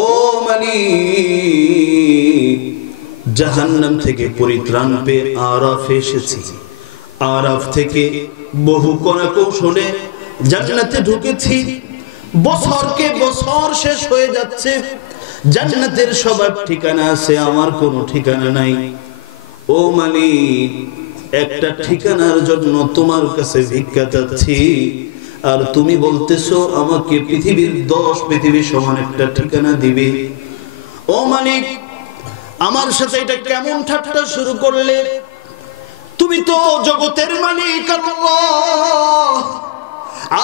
ও মালিক, জাহান্নাম থেকে পরিত্রাণ পেয়ে আরাফে এসেছি, আরাফ থেকে বহু কৌশলে জান্নাতে ঢুকেছি। বছরকে বছর শেষ হয়ে যাচ্ছে, জান্নাতের সবার ঠিকানা আছে, আমার কোনো ঠিকানা নাই। ও মালিক, একটা ঠিকানার জন্য তোমার কাছে ভিক্ষা চাচ্ছি, আর তুমি বলতেছো আমাকে পৃথিবীর 10 পৃথিবীর সমান একটা ঠিকানা দিবে। ও মালিক, আমার সাথে এটা কেমন ঠাট্টা শুরু করলে? তুমি তো জগতের মালিক আল্লাহ,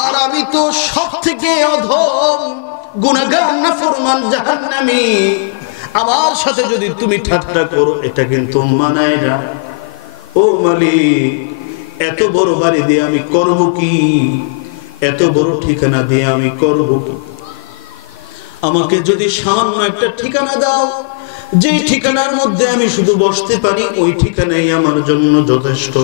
আর আমি তো সব থেকে অধম গুনাহগার নাফরমান জাহান্নামী। আমার সাথে যদি তুমি ঠাট্টা করো, এটা কিন্তু মানায় না। ও মালিক, এত বড় বাড়ি দিয়ে আমি করব কি? এত বড় ঠিকানা দিয়ে আমি করব কি? আমাকে যদি সামান্য একটা ঠিকানা দাও, যে ঠিকানার মধ্যে আমি শুধু বসতে পারি, ওই ঠিকানাই আমার জন্য যথেষ্ট।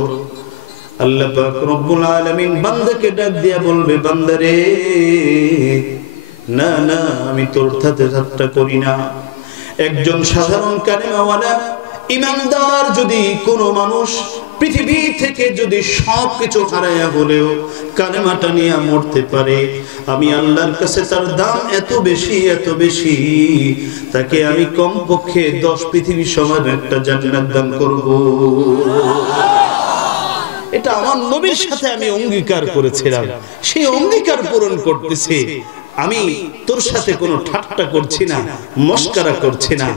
আল্লাহ পাক রব্বুল আলামিন বান্দাকে ডাক দিয়া বলবে, বান্দারে, না না, আমি তোর সাথে ঠাট্টা করি না। একজন সাধারণ কালেমাওয়ালা ইমানদার যদি কোনো মানুষ পৃথিবী থেকে যদি সবকিছু হারায়া হলেও কালেমাটা নিয়ে মরতে পারে, আমি আল্লাহর কাছে তার দাম এত বেশি, এত বেশি, তাকে আমি কমপক্ষে 10 পৃথিবী সমান একটা জান্নাত দান করব। এটা আমার নবীর সাথে আমি অঙ্গীকার করেছিলাম, সেই অঙ্গীকার পূরণ করতেছি। আমি তোর সাথে কোনো ঠাট্টা করছি না, মস্করা করছি না।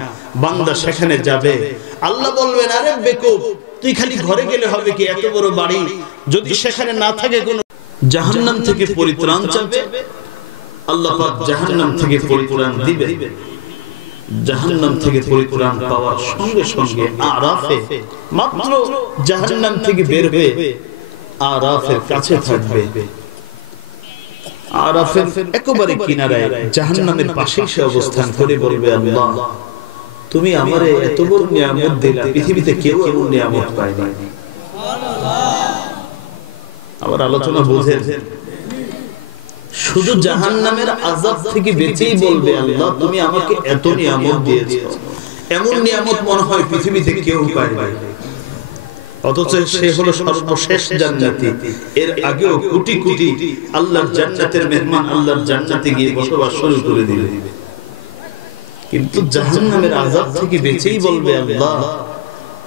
বান্দা সেখানে যাবে, আল্লাহ বলবেন, আরে বেকুব, তুই খালি ঘরে গেলে হবে কি? এত বড় বাড়ি যদি সেখানে না থাকে, কোন জাহান্নাম থেকে পরিত্রাণ চাইবে, আল্লাহ পাক জাহান্নাম থেকে পরিত্রাণ দিবে। জাহান্নাম থেকে পরিত্রাণ পাওয়ার সঙ্গে সঙ্গে আরাফে, মাত্র জাহান্নাম থেকে বের হয়ে আরাফের কাছে থাকবে, আরাফের একেবারে কিনারায় জাহান্নামের পাশে সে অবস্থান করে বলবে, আল্লাহ, তুমি আমারে এত বড় নিয়ামত দিলা, পৃথিবীতে কেউ এমন নিয়ামত পায়নি। আমার আলোচনা বুঝেন? শুধু জাহান্নামের আযাব থেকে বেঁচেই বলবে, আল্লাহ, তুমি আমাকে এত নিয়ামত দিয়েছো, এমন নিয়ামত মনে হয় পৃথিবীতে কেউ পায়নি। অথচ সে হলো সর্বশেষ জান্নাতি। এর আগেও কোটি কোটি আল্লাহর জান্নাতের মেহমান আল্লাহর জান্নাতে গিয়ে বসবাস শুরু করে দিবে, কিন্তু জাহান্নামের আযাব থেকে বেঁচেই বলবে, আল্লাহ,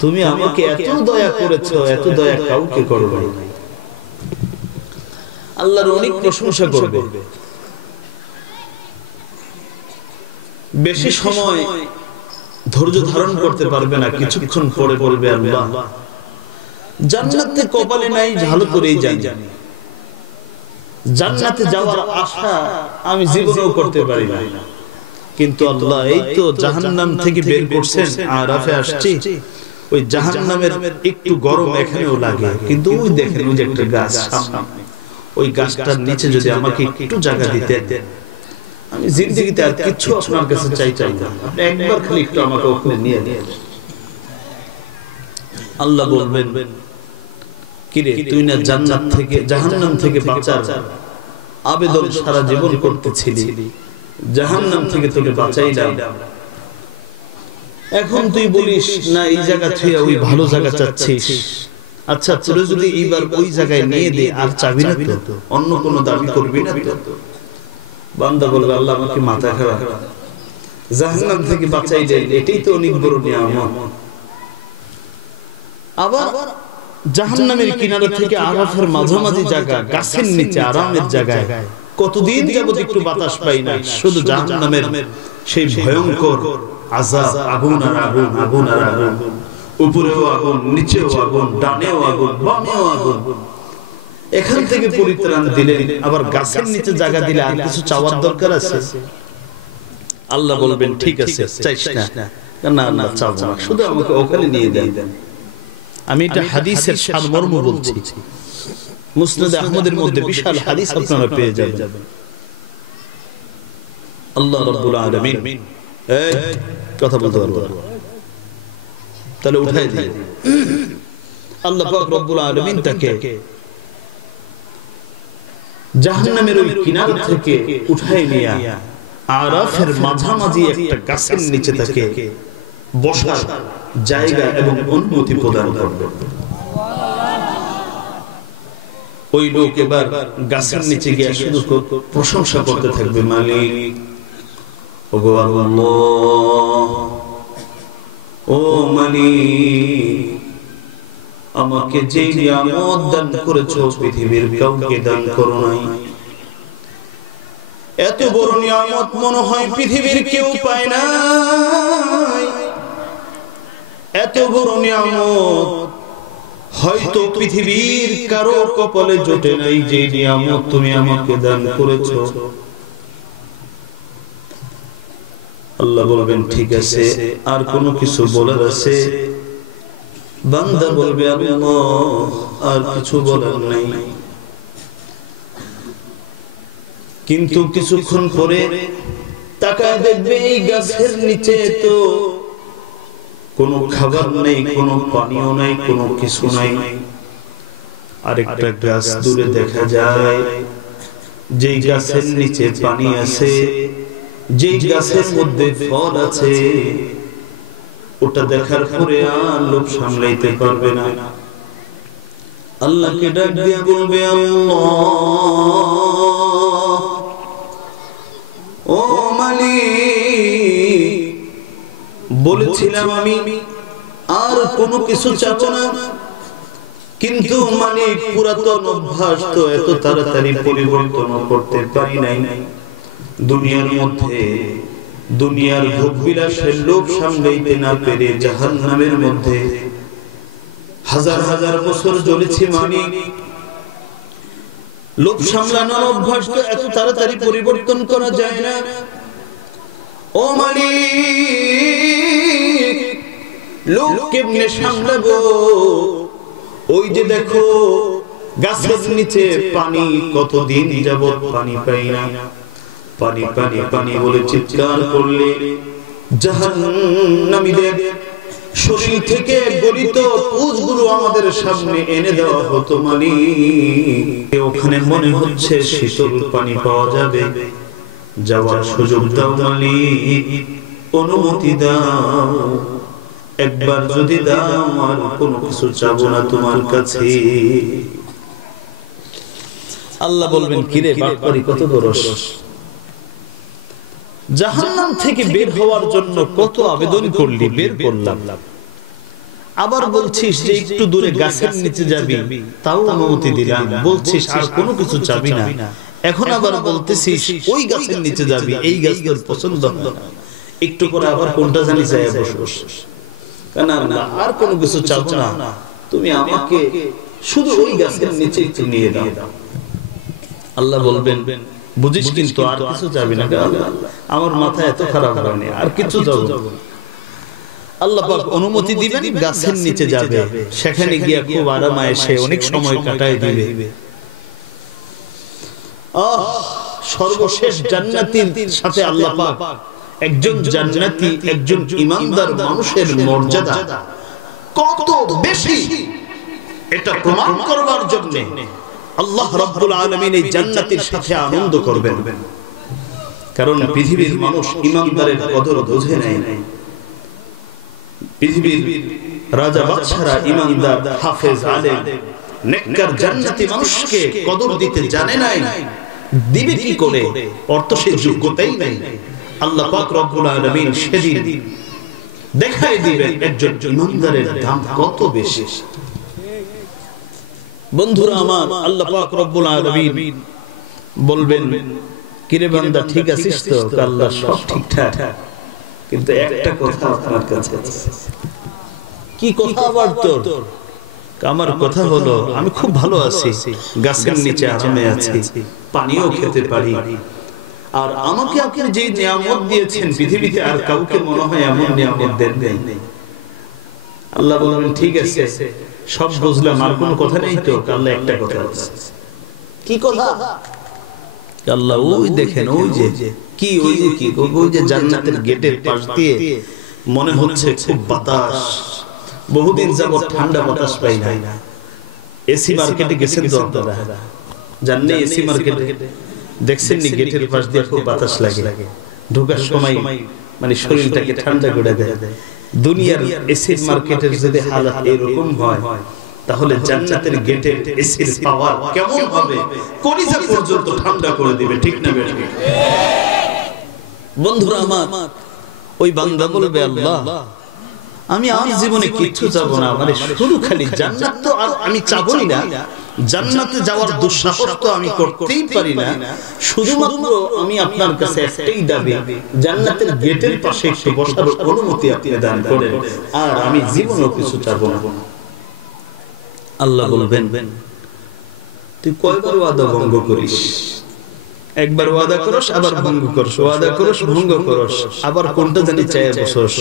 তুমি আমাকে এত দয়া করেছো, এত দয়া কাউকে করবে না। আল্লাহর অনেক প্রশংসা করবে। বেশি সময় ধৈর্য ধারণ করতে পারবে না, কিছুক্ষণ পরে বলবে, আল্লাহ, জান্নাতে কপালে নাই, ভালো করেই জানি, জান্নাতে যাওয়ার আশা আমি জীবনেও করতে পারি না, কিন্তু আল্লাহ, এই তো জাহান্নাম থেকে বের করছেন, আরাফে আসছি, ওই জাহান্নামের একটু গরম এখানেও লাগে, কিন্তু ওই দেখেন ওই যে একটা গাছ সামনে, ওই গাছটার নিচে যদি আমাকে একটু জায়গা দিতেন, আমি জিন্দেগিতে আর কিছু আপনার কাছে চাই না, আপনি একবার খালি একটু আমাকে ওখানে নিয়ে নিয়ে। আল্লাহ বলবেন, কিরে, তুই না জান্নাত থেকে জাহান্নাম থেকে বাঁচার আবেদন সারা জীবন করতেছিলি, জাহান্নাম থেকে তোকে বাঁচাইলাম, এখন তুই বলিস না এই জায়গা থেকে ওই ভালো জায়গা চাচ্ছিস? আচ্ছা, তোরে যদি এইবার ওই জায়গায় নিয়ে দে, আর চাবি না তো? অন্য কোনো দাবি করবি না তো? বান্দা বলবে, আল্লাহ, আমাকে মাথা খারাপ, জাহান্নাম থেকে বাঁচাইলেন, এটাই তো অনেক বড় নিয়ামত। আবার জাহান্নামের কিনারা থেকে আরাফের মাঝামাঝি জায়গা, গাছের নিচে আরামের জায়গায় কতদিন যাবত একটু বাতাস পাই না, শুধু জাহান্নামের সেই ভয়ঙ্কর আযাব, আগুন আর আগুন, আগুন আর আগুন, উপরেও আগুন, নিচেও আগুন, ডানেও আগুন, বামেও আগুন। এখান থেকে পরিত্রাণ দিলেন, আবার গাছের নিচে জায়গা দিলে আর কিছু চাওয়ার দরকার আছে? আল্লাহ বলবেন, ঠিক আছে, চাইস না, না না, চাও না, শুধু আমাকে ওখানে নিয়ে দেন। আমি এটা হাদিসের সারমর্ম বলছি, মুসনাদ আহমদের মধ্যে বিশাল হাদিস আপনারা পেয়ে যাবেন। আল্লাহ রাব্বুল আলামিন, এই কথা বলতে পারবো, তাহলে উঠাই দিই। আল্লাহ পাক রব্বুল আলামিন তাকে জাহান্নামের ওই কিনারা থেকে উঠাই নিয়ে আরাফের মাঝামাঝি একটা গাছের নিচে তাকে বসার জায়গা এবং অনুমতি প্রদান করবে। ওই লোক এবার গাছের নিচে গিয়ে শুধু প্রশংসা করতে থাকবে, মালিক ওগো আল্লাহ, ও মালিক, আমাকে যে নিয়ামত দান করেছো পৃথিবীর কাউকে দান করো নাই। এত বড় নিয়ামত মনে হয় পৃথিবীর কেউ পায় না। এত বড় নিয়ামত হয়তো পৃথিবীর কারো কপালে জোটে নাই, যে নিয়ামত তুমি আমাকে দান করেছো। আল্লাহ বলবেন ঠিক আছে, আর কোনো কিছু বলার আছে? বান্দা বলবে আল্লাহ আর কিছু বলার নাই। কিন্তু কিছুক্ষণ পরে তাকায় দেখবে এই গাছের নিচে তো কোনো খাবার নেই, কোনো পানীয় নাই, কোনো কিছু নাই। আরেকটা গাছ দূরে দেখা যায়, যেই গাছের নিচে পানি আছে, যেই গাছের মধ্যে ফল আছে, ওটা দেখার পরে আর লোভ সামলাইতে পারবে না। আল্লাহকে ডাক দিয়ে বলবে আল্লাহ, ও মালিক, বলেছিলাম আমি আর কোনো কিছু চাবো না, কিন্তু মালিক পুরাতন অভ্যাস তো এত তাড়াতাড়ি পরিবর্তন করতে পারি নাই। দুনিয়ার মধ্যে দুনিয়ার ভোগ বিলাসের লোভ সামলাইতে না পেরে জাহান্নামের মধ্যে হাজার হাজার বছর জ্বলেছি মালিক। লোভ সামলানোর অভ্যাস তো এত তাড়াতাড়ি পরিবর্তন করা যায় না। ও মালিক, লোভ কেমনে সামলাবো? ওই যে দেখো গাছের নিচে পানি, কতদিন যাবত পানি পাই না। পানি পানি পানি বলে চিৎকার করলে জাহান্নামীদের শরীর থেকে গলিত পুঁজগুলো আমাদের সামনে এনে দেওয়া হতো মালিক। ওখানে মনে হচ্ছে শীতল পানি পাওয়া যাবে, যাওয়ার সুযোগ দাও মালিক, অনুমতি দাও। একবার যদি দাও আর কোনো কিছু চাবো না তোমার কাছে। আল্লাহ বলবেন কিরে বাটপারি কত বড়, জাহান্নাম থেকে বের হওয়ার জন্য কত আবেদন করলি, বের করলাম, আবার বলছিস যে একটু দূরে গাছের নিচে যাবি, তাও অনুমতি দিলাম, বলছিস আর কোনো কিছু চাবি না, এখন আবার বলতেছিস ওই গাছের নিচে যাবি, এই গাছ তোর পছন্দ না, একটু পরে আবার কোনটা জানি যায় বস। কেন আল্লাহ আর কোনো কিছু চাবো না, তুমি আমাকে শুধু ওই গাছের নিচে একটু নিয়ে দাও। আল্লাহ বলবেন বুঝিস কিন্তু আর কিছু যাবি না? আমার মাথা এত খারাপ হয়নি, আর কিছু যাবো। আল্লাহ পাক অনুমতি দিবেন, গাছের নিচে যাবে, সেখানে গিয়ে খুব আরামে এসে অনেক সময় কাটায় দিবে। সর্বশেষ জান্নাতীর সাথে আল্লাহ পাক একজন জান্নাতি, একজন ঈমানদার মানুষের মর্যাদা কত বেশি, এটা প্রমাণ করবার জন্য আল্লাহ রাব্বুল আলামিন এই জান্নাতের সাথে আনন্দ করবেন। কারণ পৃথিবীর মানুষ ঈমানদারের কদর বোঝে নাই। পৃথিবীর রাজা বাদশারা ঈমানদার, হাফেজ, আলেম, নেককার জান্নাতি মানুষকে কদর দিতে জানে নাই। দিবে কি করে? অর্থ সে যোগ্যতাই নাই। আল্লাহ পাক রব্বুল আলামিন সেদিন দেখাই দিবেন একজন ঈমানদারের দাম কত বেশি। বন্ধুরা আমার, আল্লাহ পাক রব্বুল আলামিন বলবেন কিরে বান্দা ঠিক আছিস তো? আল্লাহ সব ঠিকঠাক, কিন্তু একটা কথা আপনার কাছে আছে। কি কথা আবার তোর? আমার কথা হলো আমি খুব ভালো আছি, গাছের নিচে আরামে আছি, পানিও খেতে পারি, আর আমাকে আপনি যে নিয়ামত দিয়েছেন পৃথিবীতে আর কাউকে মনে হয় এমন নিয়ামত দেন নাই। আল্লাহ বলবেন ঠিক আছে, সব বুঝলাম, আর কোনো কথা নেই তো? আল্লাহ একটা কথা আছে। কি কথা? আল্লাহ ওই দেখেন, ওই যে কি, ওই যে কি, ওই যে জান্নাতের গেটের পাশ দিয়ে মনে হচ্ছে খুব বাতাস, বহুদিন যাবত ঠান্ডা বাতাস পাই না। এসি মার্কেটে গেছেন তো আপনারা? জানেন এসি মার্কেটে দেখছেন নি গেটের পাশ দিয়ে খুব বাতাস লাগে। ঢোকার সময় মানে শরীরটাকে ঠান্ডা করে দেয়। দুনিয়ার এসির মার্কেটের যদি হালাত এরকম হয়, তাহলে জান্নাতের গেটের এসির পাওয়ার কেমন হবে? কলিজা পর্যন্ত ঠান্ডা করে দিবে, ঠিক না বেঠিক? বন্ধুরা আমার, ওই বান্দা বলবে, আল্লাহ আমি আমার জীবনে কিচ্ছু চাবো না, মানে শুধু খালি জান্নাত তো আর আমি চাবই না, জান্নাতে যাওয়ার দুঃসাহস তো আমি করতেই পারি না, শুধুমাত্র আমি আপনার কাছে একটাই দাবি, জান্নাতের গেটের পাশে একটু বসার অনুমতি আপনি দান করেন, আর আমি জীবনেও কিছু চাবো না। আল্লাহ বলবেন, তুই কয়বার ওয়াদা ভঙ্গ করিস? একবার ওয়াদা করস, আবার ভঙ্গ করস, ওয়াদা করস, ভঙ্গ করস, আবার কোনটা জানি চাইয়া বসস।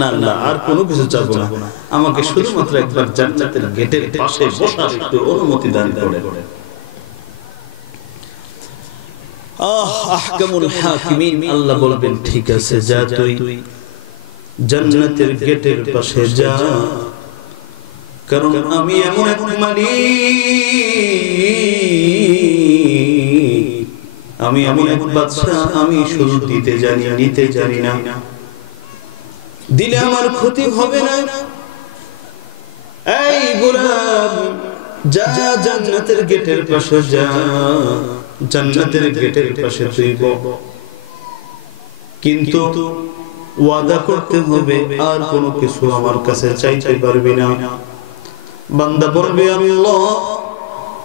না আল্লাহ, আর কোনো কিছু চাবো না, আমাকে শুধুমাত্র একবার জান্নাতের গেটের পাশে বসার একটু অনুমতি দান করে। আহকামুল হাকিমিন আল্লাহ বলবেন, ঠিক আছে, যা তুই জান্নাতের গেটের পাশে যা, কারণ আমি এমন এক মালিক, আমি এমন এক বাদশা, আমি শুধু দিতে জানি, নিতে জানি না। দিলে আমার ক্ষতি হবে না। এই গোলাম, যা জান্নাতের গেটের পাশে যা, জান্নাতের গেটের পাশে তুই বস, কিন্তু ওয়াদা করতে হবে আর কোনো কিছু আমার কাছে চাইতে পারবি না। বান্দা বলবে, আল্লাহ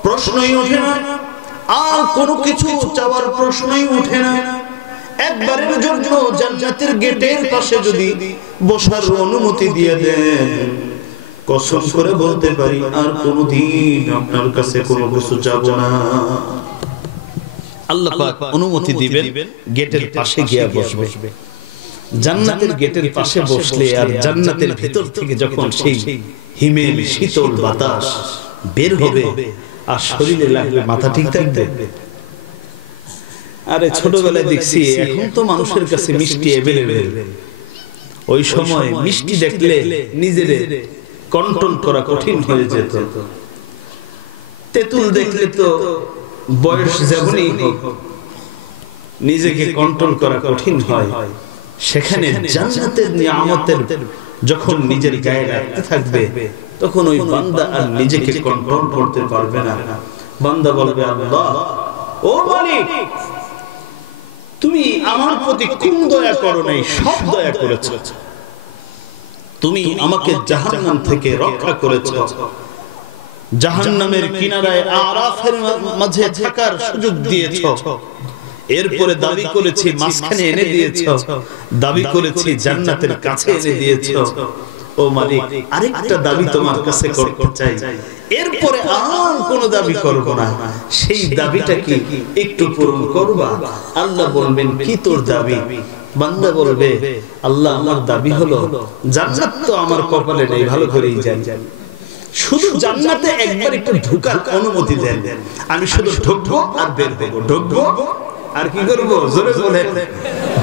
প্রশ্নই ওঠে না, আর কোনো কিছু চাওয়ার প্রশ্নই ওঠে না। একবারের জন্য জান্নাতের গেটের পাশে যদি বসার অনুমতি দিয়ে দেন, কসম করে বলতে পারি আর কোনোদিন আপনার কাছে কোনো কিছু চাবো না। আল্লাহ পাক অনুমতি দিবেন, গেটের পাশে গিয়ে বসবে। জান্নাতের গেটের পাশে বসলে আর জান্নাতের ভিতর থেকে যখন সেই হিমেল শীতল বাতাস বের হবে আর শরীরে লাগবে, মাথা ঠিক থাকবে। আরে ছোটবেলায় দেখছি, এখন তো মানুষের কাছে মিষ্টি অ্যাভেলেবেল, ওই সময় মিষ্টি দেখলে নিজের কন্ট্রোল করা কঠিন হয়ে যেত। তেঁতুল দেখলে তো বয়স যেমনই হোক নিজেকে কন্ট্রোল করা কঠিন হয়, সেখানে জান্নাতের নিয়ামতের যখন নিজের গায়ে রাখতে থাকবে, তখন ওই বান্দা আর নিজেকে কন্ট্রোল করতে পারবে না। বান্দা বলবে, আল্লাহ ও মালিক, তুমি আমার প্রতি কোন দয়া করো নাই? সব দয়া করেছো। তুমি আমাকে জাহান্নাম থেকে রক্ষা করেছো, জাহান্নামের কিনারায় আরাফের মাঝে থাকার সুযোগ দিয়েছো। এরপরে দাবি করেছি মাঝখানে এনে দিয়েছো, দাবি করেছি জান্নাতের কাছে এনে দিয়েছো। ও মালিক, আরেকটা দাবি তোমার কাছে করতে চাই, এরপরে আর কোনো দাবি করব না। সেই দাবিটা কি একটু পূরণ করবা? আল্লাহ বলবেন, কি তোর দাবি? বান্দা বলবে, আল্লাহ আমার দাবি হলো জান্নাত তো আমার কপালে নেই, ভালো করেই জানি, শুধু জান্নাতে একবার একটু ঢোকার অনুমতি দেন, আমি শুধু ঢুকবো আর বের হবো, ঢুকবো আর কি করবো? জোরে বলে,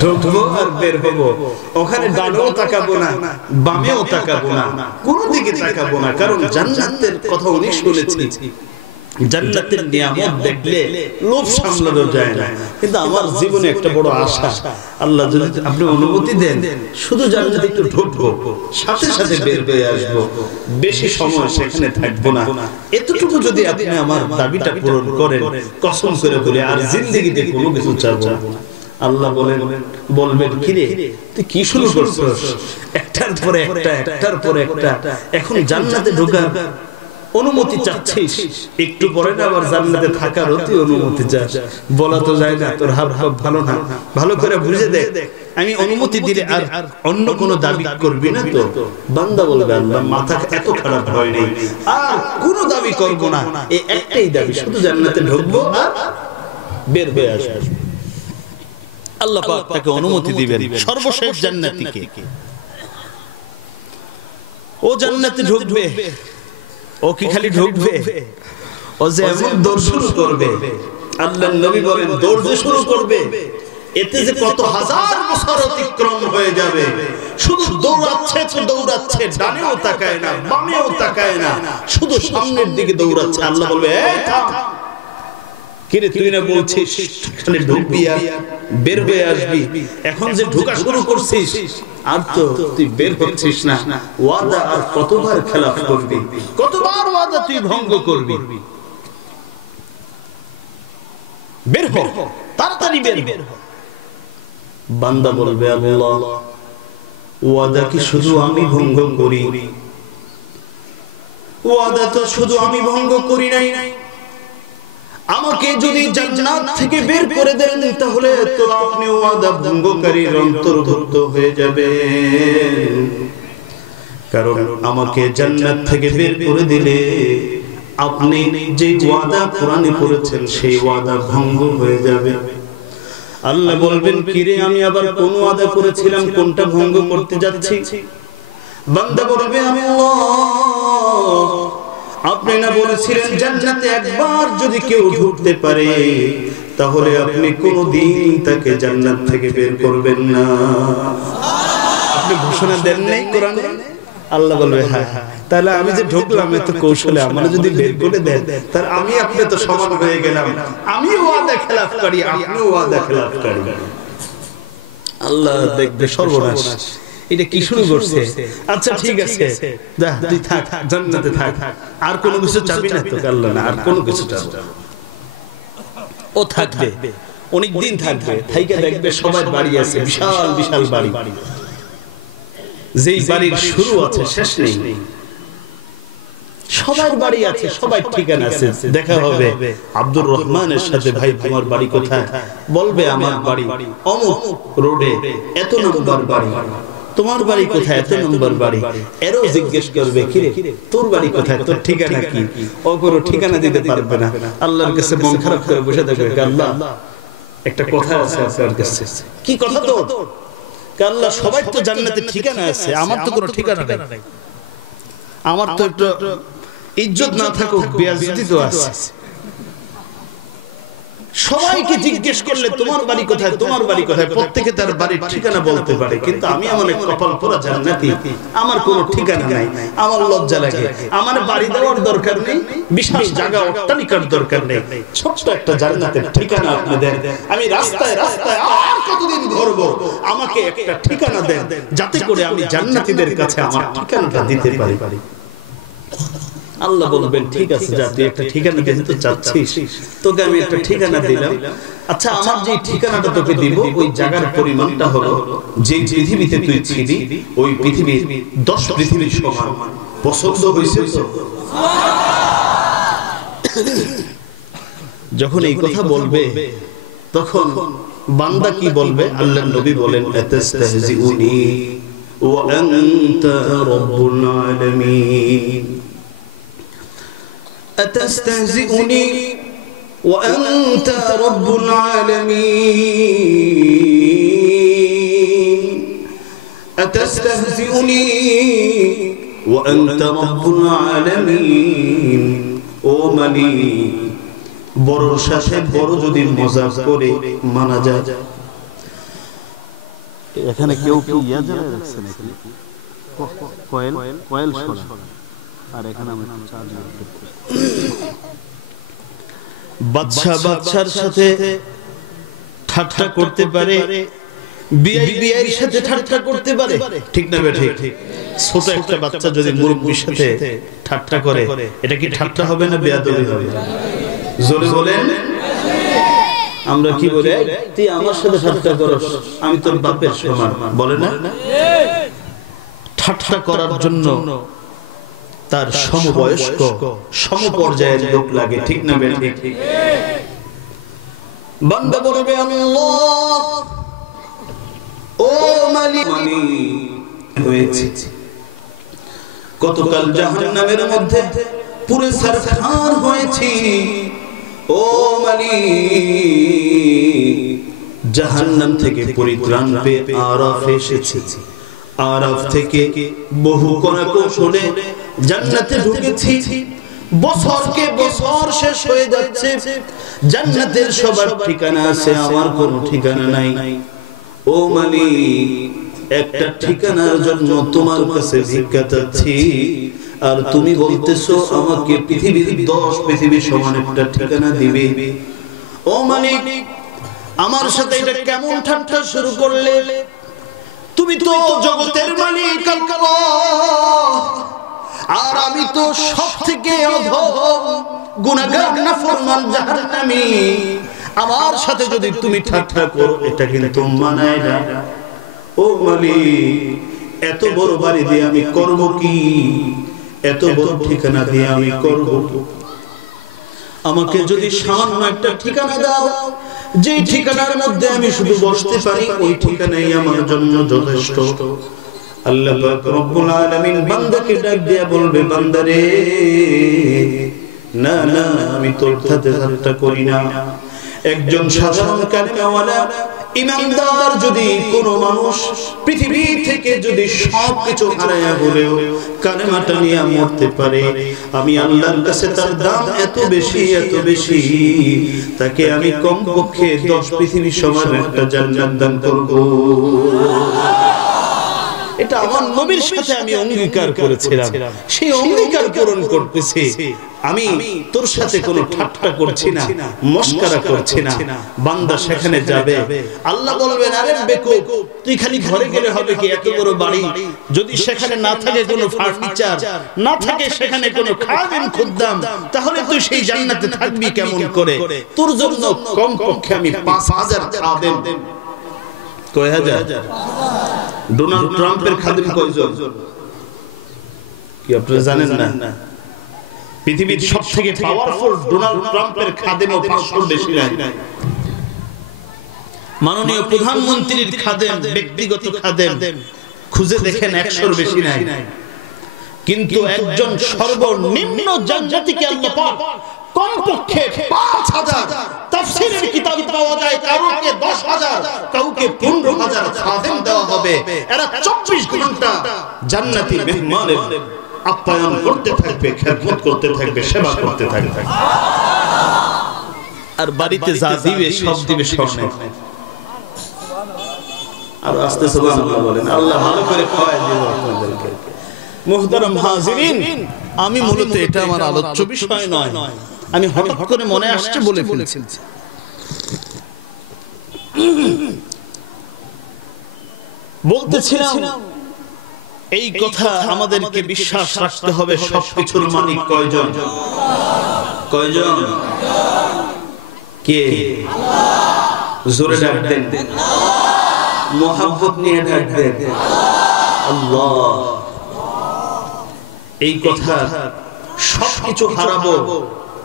ঢুকবো আর বের হবো। ওখানে ডানেও তাকাবো না, বামেও তাকাবো না, কোন দিকে তাকাবো না, কারণ জান্নাতের কথা উনি শুনেছি। জান্নাতের নিয়ামত দেখলে লোভ সামলানো যায় না। কিন্তু আমার জীবনে একটা বড় আশা, আল্লাহ যদি আপনি অনুমতি দেন, শুধু জান্নাতে একটু ঢুকবো, সাথে সাথে বের হয়ে আসবো, বেশি সময় সেখানে থাকবো না। এতটুকু যদি আপনি আমার দাবিটা পূরণ করেন, কসম করে বলে আর জিন্দেগিতে কোনো কিছু চাবো না। আল্লাহ বলবেন, কিরে তুই কি শুরু করছিস? একটার পরে একটা, একটার পরে একটা, এখন জান্নাতে ঢোকার অনুমতি চাচ্ছিস, একটু পরে না আবার জান্নাতে থাকার অতি অনুমতি চাস। বলা তো যায় না, তোর হাব ভাব ভালো না, ভালো করে বুঝে দেখ, আমি অনুমতি দিলে আর অন্য কোনো দাবি করবি না তো? বান্দা বলবে, আল্লাহ মাথা এত খারাপ হয় নাই, আর কোনো দাবি করব না, এই একটাই দাবি, শুধু জান্নাতে ঢুকবো আর বের হয়ে আসবো। আল্লাহ পাক তাকে অনুমতি দিবেন, সর্বশেষ জান্নাতীকে। ও জান্নাতে ঢুকবে, ও কি খালি ঢুকবে, ও যে এমন দৌড় শুরু করবে, আল্লাহর নবী বলেন দৌড় যে শুরু করবে, এতে যে কত হাজার বছর অতিক্রম হয়ে যাবে। শুধু দৌড়াচ্ছে তো দৌড়াচ্ছে, ডানেও তাকায় না, বামেও তাকায় না, শুধু সামনের দিকে দৌড়াচ্ছে। আল্লাহ বলবে, এই থাম, কিরে তুই না বলছিস এখানে ঢুকবি আর বের হয়ে আসবি, এখন যে ঢোকা শুরু করছিস আর তো তুই বের হচ্ছিস না, ওয়াদা আর কতবার খেলাফ করবি, কতবার ওয়াদা তুই ভঙ্গ করবি? বের হ, তাড়াতাড়ি বের হ। বান্দা বলবে আল্লাহ ওয়াদা কি শুধু আমি ভঙ্গ করি? ওয়াদা তো শুধু আমি ভঙ্গ করি নাই, আমাকে যদি জান্নাত থেকে বের করে দেন তাহলে তো আপনি ওয়াদা ভঙ্গকারীর অন্তর্ভুক্ত হয়ে যাবেন, কারণ আমাকে জান্নাত থেকে বের করে দিলে আপনি যে ওয়াদা কোরআনে করেছেন সেই ওয়াদা ভঙ্গ হয়ে যাবে। আল্লাহ বলবেন কিরে আমি আবার কোন ওয়াদা করেছিলাম, কোনটা ভঙ্গ করতে যাচ্ছি? বান্দা বলবে আল্লাহ আপনি না বলেছিলেন জান্নাতে একবার যদি কেউ ঢুকতে পারে তাহলে আপনি কোনদিন তাকে জান্নাত থেকে বের করবেন না, আপনি ঘোষণা দেন নাই কোরআনে? আল্লাহ বলবে হ্যাঁ, তাহলে আমি যে ঢুকলাম এত কৌশলে আমার যদি বের করে দেন তাহলে আমি আপনি তো সমান হয়ে গেলাম, আমি ওয়াদা খেলাফ করি আপনি ওয়াদা খেলাফ করি। আল্লাহ দেখবে সর্বনাশ, এটা কি শুরু করছে? আচ্ছা ঠিক আছে যা তুই থাক জান্নাতে থাক, আর কোনো কিছু চাবি না তো? আল্লাহ না আর কোনো কিছু চাবো, ও থাকবে অনেক দিন থাকবে, থাইকা দেখবে সবার বাড়ি আছে, বিশাল বিশাল বাড়ি, যেই বাড়ির শুরু আছে শেষ নেই, সবার বাড়ি আছে, সবার ঠিকানা আছে। দেখা হবে আব্দুর রহমানের সাথে, ভাই তোমার বাড়ি কোথায়? বলবে আমার বাড়ি অমুক রোডে এত নম্বর বাড়ি। তোমার বাড়ি কোথায়? এত নম্বর বাড়ি। এরও জিজ্ঞেস করবে কিরে তোর বাড়ি কোথায়, তোর ঠিকানা কি? ও কোনো ঠিকানা দিতে পারবে না। আল্লাহর কাছে মন খারাপ করে বসে থাকবে, আল্লাহ একটা কথা আছে আপনার কাছে। কি কথা তোর? আল্লাহ সবাই তো জান্নাতে ঠিকানা আছে, আমার তো কোনো ঠিকানা নেই, আমার তো একটু ইজ্জত না থাকুক বেয়াজ্জতি তো আছে। সবাইকে জিজ্ঞেস করলে তোমার বাড়ি কোথায়, তোমার বাড়ি কোথায়, প্রত্যেকে তার বাড়ির ঠিকানা বলতে পারে, কিন্তু আমি আমার কপাল পোড়া জান্নাতি, আমার কোনো ঠিকানা নাই, আমার লজ্জা লাগে। আমার বাড়ি দেওয়ার দরকার নেই, বিশাল জায়গা অট্টালিকার দরকার নেই, ছোট্ট একটা জান্নাতের ঠিকানা আপনি দেন। আমি রাস্তায় রাস্তায় আর কতদিন ঘুরবো, আমাকে একটা ঠিকানা দেন যাতে করে আমি জান্নাতীদের কাছে আমার ঠিকানাটা দিতে পারি। আল্লাহ বলবেন ঠিক আছে যা তুই একটা ঠিকানা দিতে তো চাচ্ছিস, তোকে আমি একটা ঠিকানা দিলাম। আচ্ছা আমার যে ঠিকানাটা তোকে দিব ওই জায়গার পরিমাণটা হলো যে পৃথিবীতে তুই ছিলি ওই পৃথিবীর 10 পৃথিবীর সমান। পছন্দ হয়েছে তো? যখন এই কথা বলবে তখন বান্দা কি বলবে? আল্লাহর নবী বলেন আতাস্তাহজিউনি ওয়া আনতা রাব্বুল আলামিন, أتستهزئني وأنت رب العالمين، أتستهزئني وأنت رب العالمين। ও মানি বড় সাথে বড় যদি মজাক করে মানা যায়। এখানে কেউ কি ইয়া জ্বালায় রাখছে নাকি? কয়েল কয়েল শোনা। আর এখানে আমি চার্জ বাদশা বাদশার সাথে ঠাট্টা করতে পারে, বিআই বিআইর সাথে ঠাট্টা করতে পারে, ঠিক না বেঠিক? ছোট একটা বাচ্চা যদি মুরব্বির সাথে ঠাট্টা করে এটা কি ঠাট্টা হবে না বেয়াদবি হবে? জোরে বলেন। আমরা কি বলি? তুই আমার সাথে ঠাট্টা করস, আমি তোর বাপের সমান, বলে না? ঠাট্টা করার জন্য তার সমবয়স্ক সমপর্যায়ের লোক লাগে, ঠিক না বেঠিক? বান্দা বলবে আল্লাহ ও মালিক হয়েছে, কতকাল জাহান্নামের মধ্যে পুরো সরকার হয়েছি, ও মালিক জাহান্নাম থেকে পরিত্রাণ পেয়ে আরাফে এসেছি, আরাফ থেকে বহু কোন কৌশলে জান্নাতে ঢুকেছি, বছরকে বছর শেষ হয়ে যাচ্ছে, জান্নাতের সবার ঠিকানা আছে, আমার কোনো ঠিকানা নাই। ও মালিক একটা ঠিকানার জন্য তোমার কাছে ভিক্ষা চাচ্ছি, আর তুমি বলতেছো আমাকে পৃথিবীর 10 পৃথিবীর সমান একটা ঠিকানা দিবে। ও মালিক, আমার সাথে এটা কেমন ঠাট্টা শুরু করলে? তুমি তো জগতের মালিক আল্লাহ, আর আমি তো সবথেকে অধম গুনাহগার নাফরমান জাহান্নামী। আমার সাথে যদি তুমি ঠাট্টা করো, এটা কিন্তু মানায় না। ও মালিক, এত বড় বাড়ি দিয়ে আমি করব কি? এত বড় ঠিকানা দিয়ে আমি করব কি? আমাকে যদি সামান্য একটা ঠিকানা দাও, যে ঠিকানার মধ্যে আমি শুধু বসতে পারি, ওই ঠিকানাই আমার জন্য যথেষ্ট। আল্লাহ পাক রব্বুল আলামিন বান্দাকে ডাক দিয়ে বলবে, বান্দারে, না না, আমি তোর সাথে ঠাট্টা করি না। একজন সাধারণ কালেমাওয়ালা ইমানদার যদি কোনো মানুষ পৃথিবী থেকে যদি সবকিছু হারায়া হলেও কালেমাটা নিয়ে মরতে পারে, আমি আল্লাহর কাছে তার দাম এত বেশি, এত বেশি, তাকে আমি কমপক্ষে 10 পৃথিবী সমান একটা জান্নাত দান করব। এটা আমার নবীর সাথে আমি অঙ্গীকার করেছিলাম, সেই অঙ্গীকার পূরণ করতেছি। আমি তোর সাথে কোনো ঠাট্টা করছি না, মস্করা করছি না। বান্দা সেখানে যাবে, আল্লাহ বলবেন, আরে বেকুব, তুই খালি ঘরে গেলে হবে কি? এত বড় বাড়ি যদি সেখানে না থাকে কোনো ফার্নিচার, না থাকে সেখানে কোনো খাদিম খুদ্দাম, তাহলে তুই সেই জান্নাতে থাকবি কেমন করে? তোর জন্য কমপক্ষে আমি 5000 খাদিম। কয় হাজার? ডোনাল্ড ট্রাম্পের খাদিম কয়জন কি আপনারা জানেন না? পৃথিবীর সবথেকে পাওয়ারফুল ডোনাল্ড ট্রাম্পের খাদিমও 500 বেশি নাই। মাননীয় প্রধানমন্ত্রীর খাদেম, ব্যক্তিগত খাদেম খুঁজে দেখেন 100-র বেশি নাই। কিন্তু একজন সর্বনিম্ন জান্নাতীকে আল্লাহ পাক কমপক্ষে 5000 তাফসীরের কিতাব পাওয়া যায়, কাউকে 10000, কাউকে 15000 খাদেম দেওয়া হবে। এরা 24 ঘন্টা জান্নাতি মেহমানের আপ্যায়ন করতে থাকবে, খেদমত করতে থাকবে, সেবা করতে থাকবে। আর বাড়িতে যা দিবে সব দিবে স্বর্ণে। আর আস্তে সুবহানাল্লাহ বলেন, আল্লাহ ভালো করে খাওয়ায় দিব আপনাদেরকে। মুহতারাম হাজিরিন, আমি মূলত এটা আমার আলোচ্য বিষয় নয়, আমি হঠাৎ করে মনে আসছে বলে ফেলেছি। বলতেছিলাম এই কথা আমাদেরকে বিশ্বাস রাখতে হবে, সবকিছুর মালিক কয়জন? কয়জন? কে? জোরে ডাক দেন, মোহাব্বত নিয়ে ডাক দেন, আল্লাহ। এই কথা সবকিছু হারাবো,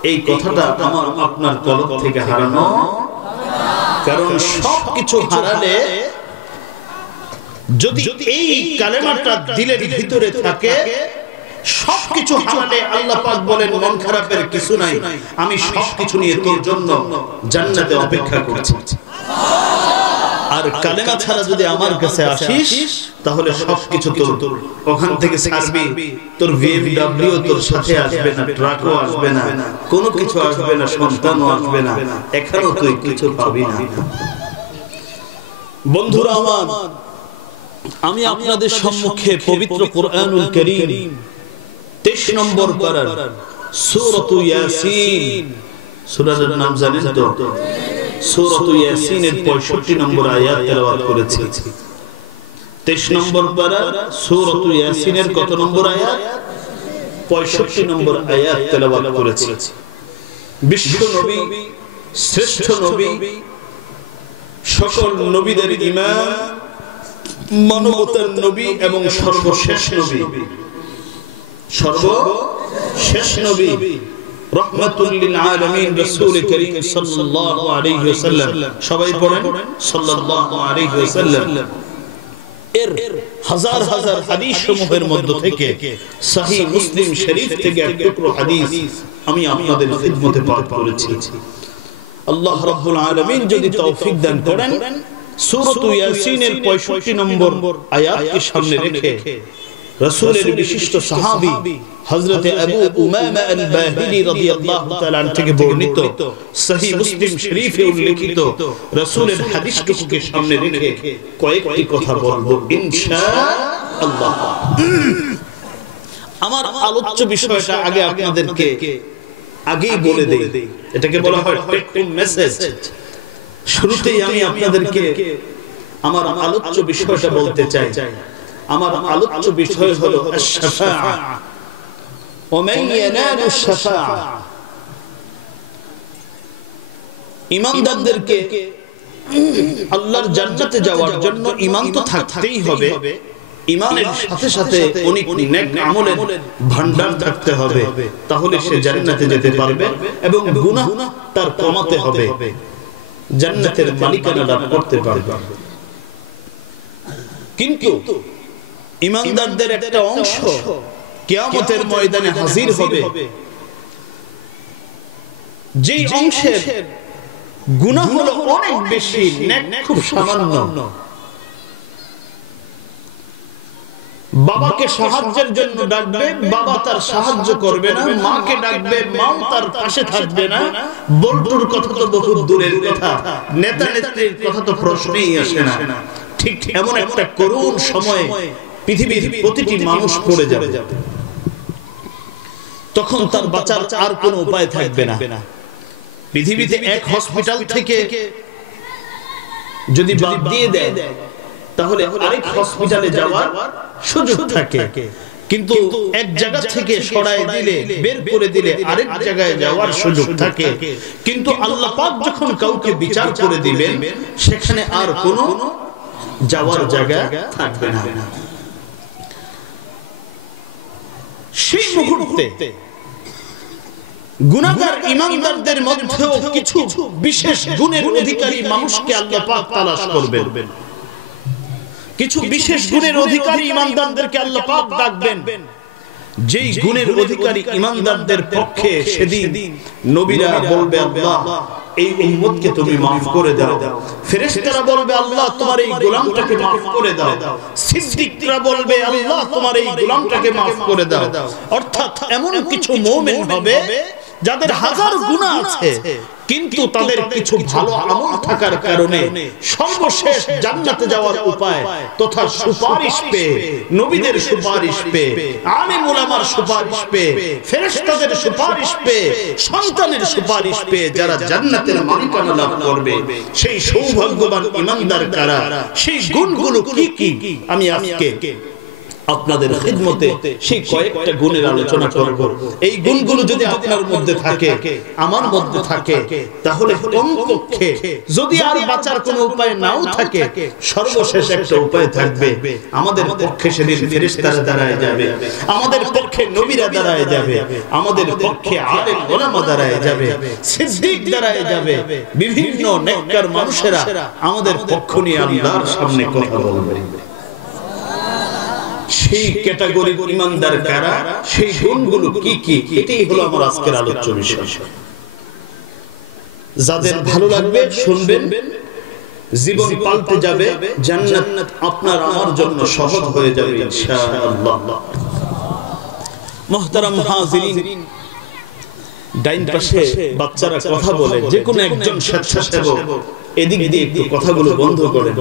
এই কথাটা আমার আপনার কলব থেকে হারানো। কারণ সবকিছু হারালে, যদি এই কালেমাটা দিলের ভিতরে থাকে, সবকিছু হারালে আল্লাহ পাক বলেন, মন খারাপের কিছু নাই, আমি সবকিছু নিয়ে তোর জন্য জান্নাতে অপেক্ষা করছি। আর কালেমা ছাড়া যদি আমার কাছে আসিস, তাহলে সবকিছু তোর ওখান থেকে ছাড়বি। তোর BMW তোর সাথে আসবে না, ট্রাকও আসবে না, কোনো কিছু আসবে না, সন্তানও আসবে না, এখানেও তুই কিছু পাবি না। বন্ধুরা আমার, আমি আপনাদের সম্মুখে পবিত্র কোরআনুল কারীম 23 নম্বর পারার সূরাতু ইয়াসিন, সূরার নাম জানেন তো? সূরাতু ইয়াসিনের 65 নম্বর আয়াত তেলাওয়াত করেছি। 23 নম্বর পারা সূরাতু ইয়াসিনের কত নম্বর আয়াত? 65 নম্বর আয়াত তেলাওয়াত করেছি। বিশ্ব নবী, শ্রেষ্ঠ নবী, সকল নবীদের ইমাম, মানবতার নবী এবং সর্বশেষ নবী, সর্বশেষ নবী, রাহমাতুল লিল আলামিন, রাসূল করিম সাল্লাল্লাহু আলাইহি ওয়াসাল্লাম। সবাই পড়েন সাল্লাল্লাহু আলাইহি ওয়াসাল্লাম। এর হাজার হাজার হাদিস সমূহের মধ্য থেকে সহিহ মুসলিম শরীফ থেকে এক টুকরো হাদিস আমি আপনাদের খিদমতে পাঠ করেছি। আল্লাহ রাব্বুল আলামিন যদি তৌফিক দান করেন, সূরাতু ইয়াসিনের 65 নম্বর আয়াতকে সামনে রেখে রাসূলের বিশিষ্ট সাহাবী হযরত আবু উমামা আল-বাহিলি রাদিয়াল্লাহু তাআলা আনহু থেকে বর্ণিত সহিহ মুসলিম শরীফে উল্লেখিত রাসূলের হাদিসটুকুকে সামনে রেখে কয়েকটি কথা বলবো ইনশাআল্লাহ। আমার আলোচ্য বিষয়টা আগে আপনাদেরকে আগেই বলে দেই, এটাকে বলা হয় টেক হোম মেসেজ। শুরুতেই আমি আপনাদেরকে আমার আলোচ্য বিষয়টা বলতে চাই। আমার আলোচ্য বিষয় হলো আশ-শাফাআহ ওয়া মান ইয়ানালু আশ-শাফাআহ। ঈমানদারদেরকে আল্লাহর জান্নাতে যাওয়ার জন্য ঈমান তো থাকতেই হবে, ঈমানের সাথে সাথে অনেক নেক আমলের ভান্ডার থাকতে হবে, তাহলে সে জান্নাতে যেতে পারবে এবং গুনাহ তার কমাতে হবে, জান্নাতের মালিকানা লাভ করতে পারবে। কিন্তু ঈমানদারদের একটা অংশ কিয়ামতের ময়দানে হাজির হবে, যেই অংশের গুনাহ হলো অনেক বেশি, নেক খুব সামান্য। বাবাকে সাহায্যের জন্য ডাকবে, বাবা তার সাহায্য করবে না, মাকে ডাকবে, মাও তার পাশে থাকবে না। বল্টুর কথা তো বহু দূরের কথা, নেতা নেত্রীর কথা তো প্রশ্নই আসে না। ঠিক এমন একটা করুণ সময় পৃথিবীর প্রতিটি মানুষ পড়ে যাবে, তখন তার বাঁচার আর কোনো উপায় থাকবে না। পৃথিবীতে এক হসপিটাল থেকে যদি বাদ দিয়ে দেয়, তাহলে আরেক হসপিটালে যাওয়ার সুযোগ থাকে, কিন্তু এক জায়গা থেকে সরায় দিলে, বের করে দিলে আরেক জায়গায় যাওয়ার সুযোগ থাকে। কিন্তু আল্লাহ পাক যখন কাউকে বিচার করে দিবেন, সেখানে আর কোনো যাওয়ার জায়গা থাকবে না। সেই মুহূর্তে গুনাহগার ঈমানদারদের মধ্যেও কিছু বিশেষ গুণের অধিকারী মানুষকে আল্লাহ পাক তালাশ করবেন। কিছু বিশেষ গুণের অধিকারী ঈমানদারদেরকে আল্লাহ পাক ডাকবেন, যেই গুণের অধিকারী ঈমানদারদের পক্ষে সেদিন নবীরা বলবে, আল্লাহ এই উম্মতকে তুমি maaf করে দাও। ফেরেশতারা বলবে, আল্লাহ তোমার এই গোলামটাকে maaf করে দাও। সিদ্দিকরা বলবে, আল্লাহ তোমার এই গোলামটাকে maaf করে দাও। অর্থাৎ এমন কিছু মুমিন হবে যাদের হাজার গুনাহ আছে, কিন্তু তাদের কিছু ভালো আমল থাকার কারণে সর্বশেষ জান্নাতে যাওয়ার উপায় তথা সুপারিশ পেয়ে, নবীদের সুপারিশ পেয়ে, আলিম উলামার সুপারিশ পেয়ে, ফেরেশতাদের সুপারিশ পেয়ে, সন্তানের সুপারিশ পেয়ে যারা জান্নাতের মালিকানা লাভ করবে, সেই সৌভাগ্যবান ঈমানদার কারা, সেই গুণগুলো কি কি, আমি আজকে আপনাদের খিদমতে সেই কয়েকটা গুণের আলোচনা করব। এই গুণগুলো যদি আপনার মধ্যে থাকে, আমার মধ্যে থাকে, তাহলে কমপক্ষে যদি আর বাঁচার কোনো উপায় নাও থাকে, সর্বশেষ একটা উপায় থাকবে। আমাদের পক্ষে সেদিন ফেরেশতারা দাঁড়ায় যাবে, আমাদের পক্ষে নবীরা দাঁড়ায় যাবে, আমাদের পক্ষে আলেম ওলামা দাঁড়ায় যাবে, সিদ্দিক দাঁড়ায় যাবে, বিভিন্ন নেককার মানুষেরা আমাদের পক্ষ নিয়ে আল্লাহর সামনে কথা বলবে। সেই ক্যাটাগরির ঈমানদার কারা, সেই গুণগুলো কি কি, এটাই হলো আমার আজকের আলোচ্য বিষয়। যাদের ভালো লাগবে শুনবেন, জীবন পাল্টে যাবে, জান্নাত আপনার আমার জন্য সহজ হয়ে যাবে ইনশাআল্লাহ। মুহতারাম হাজিরিন, ডাইন পাশে বাচ্চারা কথা বলে, যে কোনো একজন স্বেচ্ছাসেবক এদিক দিয়ে একটু কথাগুলো বন্ধ করেন।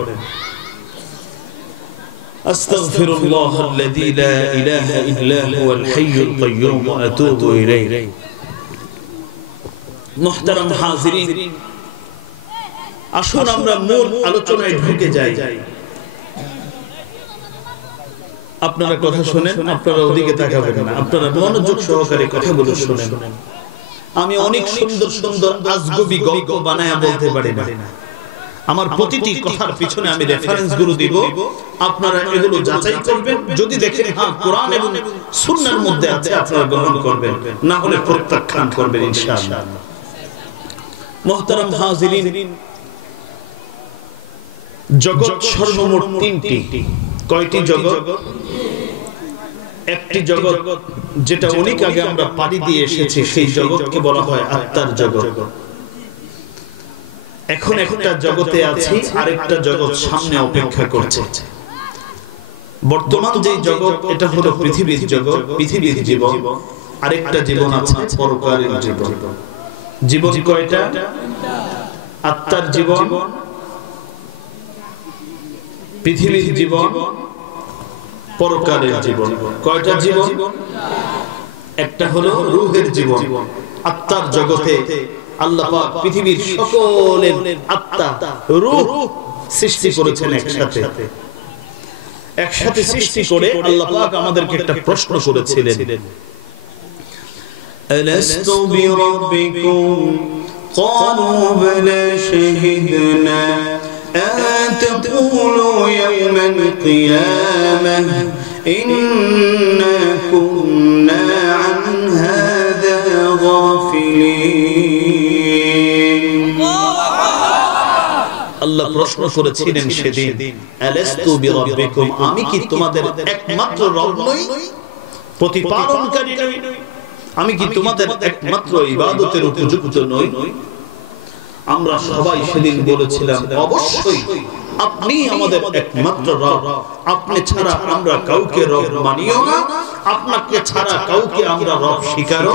আস্তাগফিরুল্লাহ আল্লাযী লা ইলাহা ইল্লা হুয়াল হাইয়ুল কাইয়্যুম ওয়া আতুবু ইলাইহি। মুহতারাম হাজিরিন, আসুন আমরা মূল আলোচনায় ঢুকে যাই। আপনারা কথা শুনেন, আপনারা ওদিকে তাকাবেন না, আপনারা মনোযোগ সহকারে কথাগুলো শুনেন। আমি অনেক সুন্দর সুন্দর আজগবি গল্প বানায়া বলতে পারি না, আমার প্রতিটি কথার পিছনে আমি রেফারেন্স গুলো দিব, আপনারা এগুলো যাচাই করবেন। যদি দেখেন হ্যাঁ কোরআন এবং সুন্নাহর মধ্যে আছে, আপনারা গ্রহণ করবেন, না হলে প্রত্যাখ্যান করবেন ইনশাআল্লাহ। মুহতারাম হাজিরিন, জগৎ সর্বমোট তিনটি। কয়টি জগৎ? একটি জগৎ যেটা অনেক আগে আমরা পাড়ি দিয়ে এসেছি, সেই জগৎকে বলা হয় আত্মার জগৎ। এখন একটা জগতে আছি, আরেকটা জগৎ সামনে অপেক্ষা করছে। বর্তমান যে জগৎ, এটা হলো পৃথিবীর জগৎ, পৃথিবীর জীবন। আরেকটা জীবন আছে পরকালের জীবন। জীবন কয়টা? আত্মার জীবন, পৃথিবীর জীবন, পরকালের জীবন। কয়টা জীবন? একটা হলো রূহের জীবন, আত্মার জগতে আল্লাহ পাক পৃথিবীর সকলের আত্মা রূহ সৃষ্টি করেছেন একসাথে সৃষ্টি করে আল্লাহ পাক আমাদেরকে একটা প্রশ্ন করেছিলেন, আলাস্তু বিরাব্বিকুম ক্বালু বালা শাহিদনা আন তাকুলু ইয়াওমাল কিয়ামাহ ইন্না কুন্না আন হাযা গাফিলিন। আল্লাহ প্রশ্ন করেছিলেন সেদিন, আলাস্তু বিরাব্বিকুম, আমি কি তোমাদের একমাত্র রব নই, প্রতিপালনকারী নই? আমি কি তোমাদের একমাত্র ইবাদতের উপযুক্ত নই? আমরা সবাই সেদিন বলেছিলাম, অবশ্যই আপনি আমাদের একমাত্র রব, আপনি ছাড়া আমরা কাউকে রব মানিও না, আপনাকে ছাড়া কাউকে আমরা রব স্বীকারও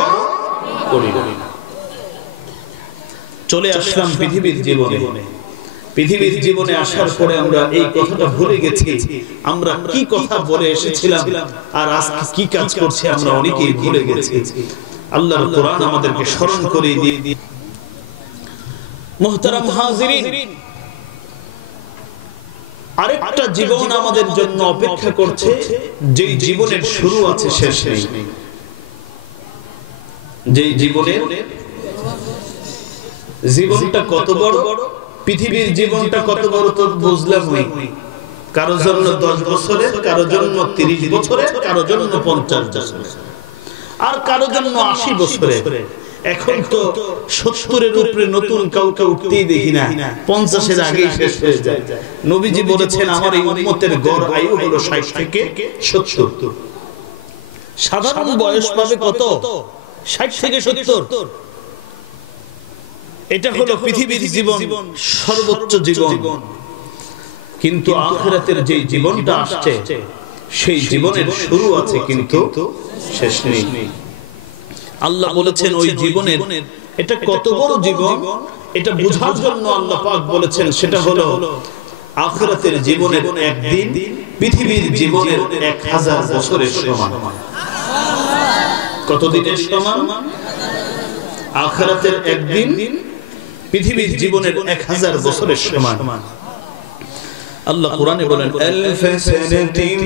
করি না। চলে আসলাম পৃথিবীর জীবনে আসার পরে আমরা এই কথাটা ভুলে গেছি, আমরা কি কথা বলে এসেছিলাম আর আজকে কি কাজ করছি আমরা অনেকেই ভুলে গেছি। আল্লাহর কোরআন আমাদেরকে স্মরণ করিয়ে দিয়ে, মুহতারাম হাজিরিন, আরেকটা জীবন আমাদের জন্য অপেক্ষা করছে, যেই জীবনের শুরু আছে শেষ নেই। যেই জীবনটা কত বড়, পৃথিবীর জীবনটা কত বড় তো বুঝলাম। কারো জন্য 10 বছরের, কারো জন্য 30 বছরের, কারো জন্য 50 বছরের, আর কারো জন্য 80 বছরের। এখন তো 70-এর উপরে নতুন কাউকে উঠতেই দেখি না, 50-এর আগেই শেষ হয়ে যায়। নবীজি বলেছেন, আমার এই উম্মতের গড় আয়ু হলো 60 থেকে 70। সাধারণ বয়স পাবে কত? 60 থেকে 70। এটা হলো পৃথিবীর জীবন, সর্বোচ্চ জীবন। কিন্তু আখিরাতের যে জীবনটা আসছে, সেই জীবনের শুরু আছে কিন্তু শেষ নেই। আল্লাহ বলেছেন ওই জীবনের, এটা কত বড় জীবন এটা বোঝার জন্য আল্লাহ পাক বলেছেন, সেটা হলো আখিরাতের জীবনের একদিন পৃথিবীর জীবনের 1000 বছরের সমান। কত দিনের সমান? আখিরাতের একদিন পৃথিবীর জীবনের 1000 বছরের সমান। আল্লাহ কোরআনে বলেন, আলফ সানাতিন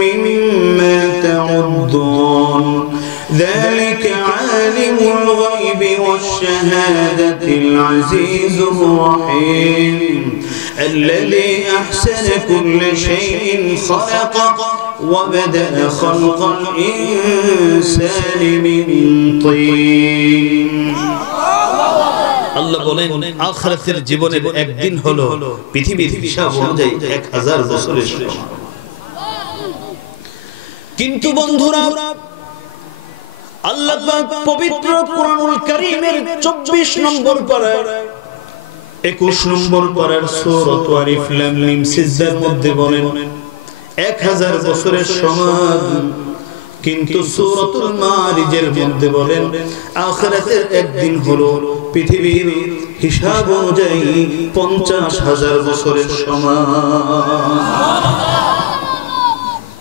মিম্মা তাউদ্দুন যালিকা আলিমুল গায়বি ওয়াশ শাহাদাতিল আজিজুর রহিম الذي أحسن كل شيء خلقه وبدأ خلق الإنسان من طين। আল্লাহ বলেন, আখিরাতের জীবনের একদিন হলো পৃথিবীর হিসাব অনুযায়ী 1000 বছরের সমান। কিন্তু বন্ধুরা, আল্লাহ পাক পবিত্র কোরআনুল কারীমের 24 নম্বর পারায় 21 নম্বর পারার সূরা আলিফ লাম মিম সিজদার মধ্যে বলেন 1000 বছরের সমান। কিন্তু সূরাতুল মারিজের মধ্যে বলেন আখিরাতের একদিন হলো পৃথিবীর হিসাব অনুযায়ী 50,000 বছরের সমান।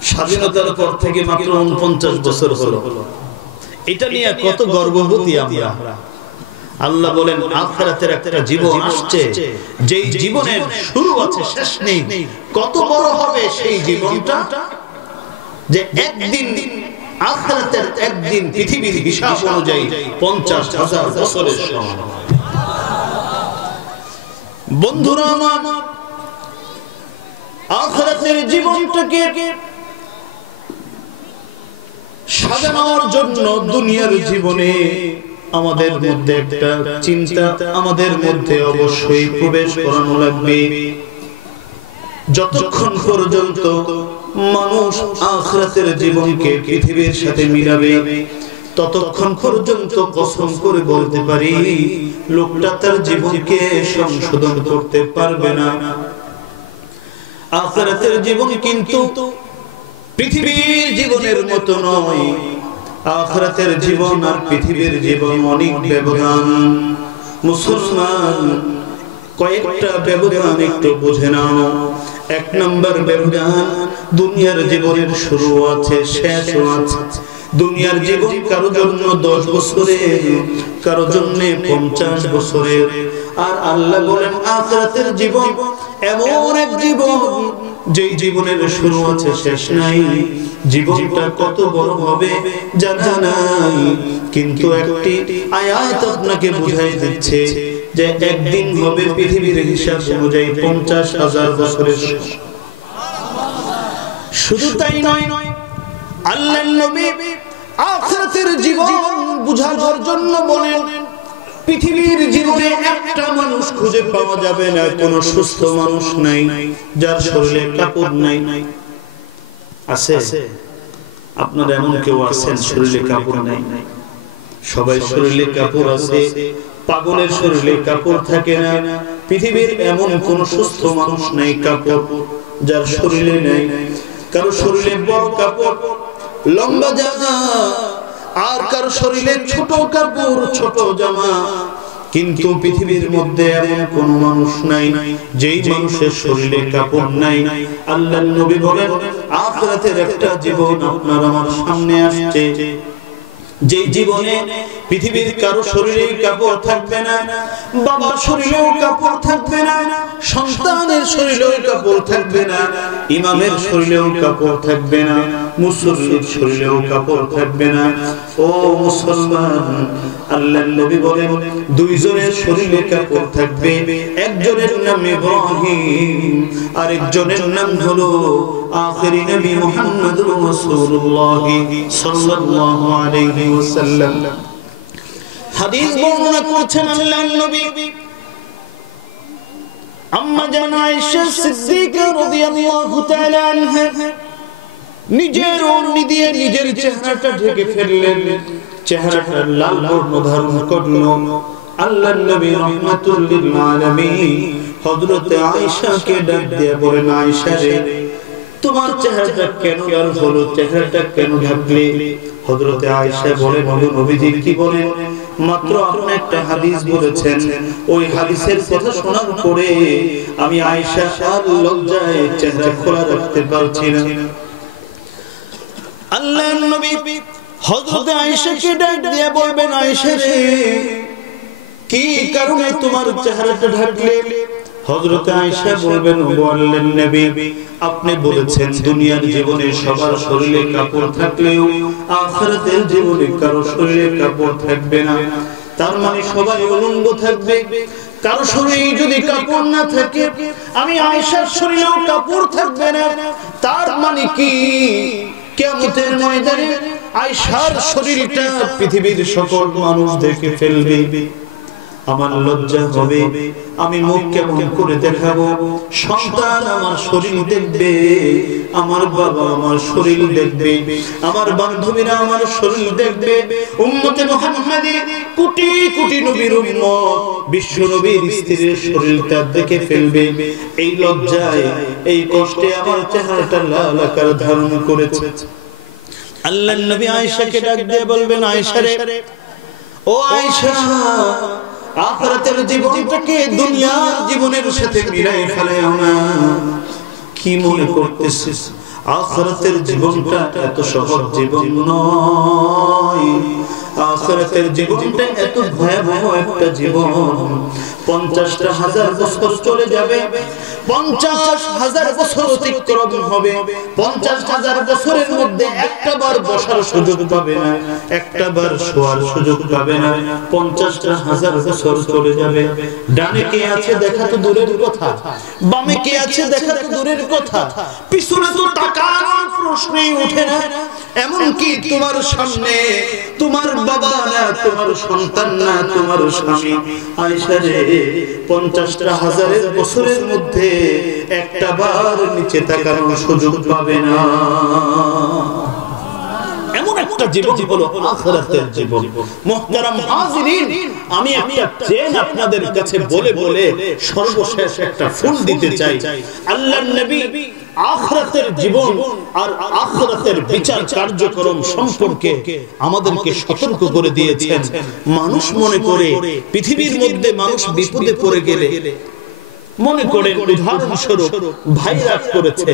স্বাধীনতার পর থেকে মাত্র 49 বছর হলো। এটা নিয়ে কত গর্ববোধী আমরা। আল্লাহ বলেন আখিরাতের একটা জীবন আসছে, যেই জীবনের শুরু আছে শেষ নেই। কত বড় হবে সেই জীবনটা, যে একদিন আখিরাতের একদিন পৃথিবীর হিসাব অনুযায়ী 50,000 বছরের সমান। বন্ধুরা আমার, আখিরাতের জীবনটাকে সাজানোর জন্য দুনিয়ার জীবনে আমাদের মধ্যে একটা চিন্তা আমাদের মধ্যে অবশ্যই প্রবেশ করানো লাগবে। যতক্ষণ পর্যন্ত মানুষ আখিরাতের জীবনকে পৃথিবীর সাথে মিলাবে, ততক্ষণ পর্যন্ত কসম করে বলতে পারি লোকটা তার জীবনকে সংশোধন করতে পারবে না। আখিরাতের জীবন কিন্তু পৃথিবীর জীবনের মতো নয়। আখিরাতের জীবন আর পৃথিবীর জীবন অনেক ব্যবধান। মুসলমান, কয়েকটা ব্যবধান একটু বুঝে নাও। 1 নম্বর ব্যবধান, দুনিয়ার জীবনের শুরু আছে শেষও আছে, দুনিয়ার জীবন কারো জন্য 10 বছরের, কারো জন্য 50 বছরের। আর আল্লাহ বলেন আখিরাতের জীবন এমন এক জীবন যেই জীবনের শুরু আছে শেষ নাই। জীবনটা কত বড় হবে জানা নাই, কিন্তু একটি আয়াত আপনাকে বুঝাই দিচ্ছে যে একদিন হবে পৃথিবীর হিসাব অনুযায়ী 50,000 বছরের। শুধু তাই নয়, আল্লাহর নবী আখিরাতের জীবন বুঝানোর জন্য বলেন পৃথিবীর জীবনে একটা মানুষ খুঁজে পাওয়া যাবে না, কোন সুস্থ মানুষ নাই যার শরীরে কাপড় নাই। আছে? আপনারা এমন কেউ আছেন শরীরে কাপড় নাই? সবাই শরীরে কাপড় আছে, পাগলের শরীরে কাপড় থাকে না। পৃথিবীর এমন কোন সুস্থ মানুষ নাই কাপড় যার শরীরে নাই। কারো শরীরে বড় কাপড়, লম্বা জামা, আর কারো শরীরে ছোট কাপড়, ছোট জামা। কিন্তু পৃথিবীর মধ্যে এমন কোন মানুষ নাই যেই মানুষের শরীরে কাপড় নাই। আল্লাহর নবী বলেন আখিরাতের একটা জীবন আপনার আমার সামনে আসছে, যেই জীবনে পৃথিবীর কারো শরীরে কাপড় থাকবে না, বাবার শরীরেও কাপড় থাকবে না, সন্তানের শরীরেও কাপড় থাকবে না, ইমামের শরীরেও কাপড় থাকবে না, মুসল্লির শরীরেও কাপড় থাকবে না। ও মুসলমান, আল্লাহর নবী বলেন দুইজনের শরীরে কাপড় থাকবে। একজনের নাম ইব্রাহিম, আরেকজনের নাম হলো আখিরি নবী মুহাম্মদুর রাসূলুল্লাহ সাল্লাল্লাহু আলাইহি ওয়াসাল্লাম। হাদিস বর্ণনা করেছেন আল্লাহর নবী আম্মা জান আয়েশা সিদ্দিকা রাদিয়াল্লাহু তাআলা আনহা নিজের ওড়নি দিয়ে নিজের চেহারাটা ঢেকে ফেললেন, চেহারাটা লাল বর্ণ ধারণ করল। আল্লাহর নবী রাহমাতুল লিল আলামিন হযরত আয়েশাকে ডাক দিয়ে বলেন, আয়েশা রে, তোমার চেহারাটা কেন লাল হলো, চেহারাটা কেন ঢাকলে? হযরত আয়েশা বলেন, নবীজি কি বলেন? মাত্র আপনি একটা হাদিস বলেছেন, ওই হাদিসের কথা শোনার পরে আমি আয়েশা আর লজ্জায় চেহারা খোলা রাখতে পারছি না। আল্লাহর নবী হযরত আয়েশাকে ডাক দিয়ে বলবেন, আয়েশা রে, কি কারণে তোমার চেহারাটা ঢাকলে? হযরত আয়েশা বলবেন, ও আল্লাহর নবী, আপনি বলেছেন দুনিয়ার জীবনে সবার শরীরে কাপড় থাকলেও আখিরাতের জীবনে কারো শরীরে কাপড় থাকবে না। তার মানে সবাই উলঙ্গ থাকবে। কারো শরীরে যদি কাপড় না থাকে, আমি আয়েশার শরীরেও কাপড় থাকবে না। তার মানে কি কিয়ামতের ময়দানে আয়েশার শরীরটা পৃথিবীর সকল মানুষ দেখে ফেলবে। আমার লজ্জা হবে, আমি মুখ কেমন করে দেখাবো? সন্তান আমার শরীর দেখবে, আমার বাবা আমার শরীর দেখবে, আমার বান্ধবীরা আমার শরীর দেখবে, উম্মতে মুহাম্মাদী কোটি কোটি নবীর উম্মত বিশ্ব নবীর স্ত্রীর শরীরটা দেখে ফেলবে। এই লজ্জায়, এই কষ্টে আমার চেহারাটা লাল আকার ধারণ করেছে। আল্লাহর নবী আয়েশাকে ডাক দিয়ে বলবেন, আয়েশা রে, ও আয়েশা, আখিরাতের জীবনটাকে দুনিয়ার জীবনের সাথে মিলাই ফেলাও না। কি মনে করতেছিস আখিরাতের জীবনটা এত সহজ জীবন নয়। আখিরাতের জীবনটা এত ভয়াবহ একটা জীবন। 50,000 বছর চলে যাবে, 50,000 বছর অতিক্রম হবে। 50,000 বছরের মধ্যে একটাবার বসার সুযোগ পাবে না, একটাবার শোয়ার সুযোগ পাবে না। 50,000 বছর চলে যাবে। ডানে কে আছে দেখা তো দূরের কথা, বামে কে আছে দেখা তো দূরের কথা, পিছনে তো তাকানোর প্রশ্নই ওঠে না। এমনকি তোমার সামনে তোমার বাবা না, তোমার সন্তান না, তোমার স্বামী, আয়েশা রে, 50,000 বছরের মধ্যে একটা বার নিচে তাকানোর সুযোগ পাবে না। এমন একটা জীবন হলো আখিরাতের জীবন। মুহতারাম হাজিরিন, আমি একটা চেন আপনাদের কাছে বলে বলে সর্বশেষ একটা ফুল দিতে চাই। আল্লাহর নবী আখিরাতের জীবন আর আখিরাতের বিচার কার্যক্রম সম্পর্কে আমাদেরকে সতর্ক করে দিয়েছেন। মানুষ মনে করে পৃথিবীর মধ্যে মানুষ বিপদে পড়ে গেলে মনে করেন উদাহরণস্বরূপ ভাই রাগ করেছে,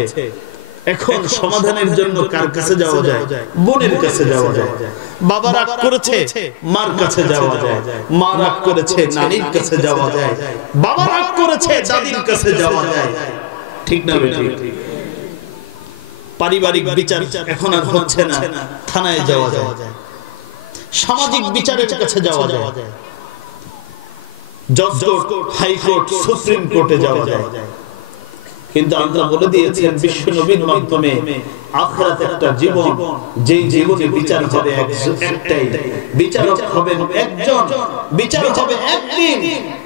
এখন সমাধানের জন্য কার কাছে যাওয়া যায়? বোনের কাছে যাওয়া যায়। বাবা রাগ করেছে, মার কাছে যাওয়া যায়। মা রাগ করেছে, নানির কাছে যাওয়া যায়। বাবা রাগ করেছে, দাদির কাছে যাওয়া যায়। ঠিক না বেঠিক? পারিবারিক বিচার এখন আর হচ্ছে না, থানায় যাওয়া যায়। সামাজিক বিচারের কাছে যাওয়া যায়, জজ কোর্ট, হাইকোর্ট, সুপ্রিম কোর্টে যাওয়া যায়। কিন্তু আল্লাহ বলে দিয়েছেন বিশ্ব নবীর মাধ্যমে আখিরাত একটা জীবন, যেই জীবনে বিচার হবে একটাই, বিচারক হবেন একজন, বিচার হবে একদিন,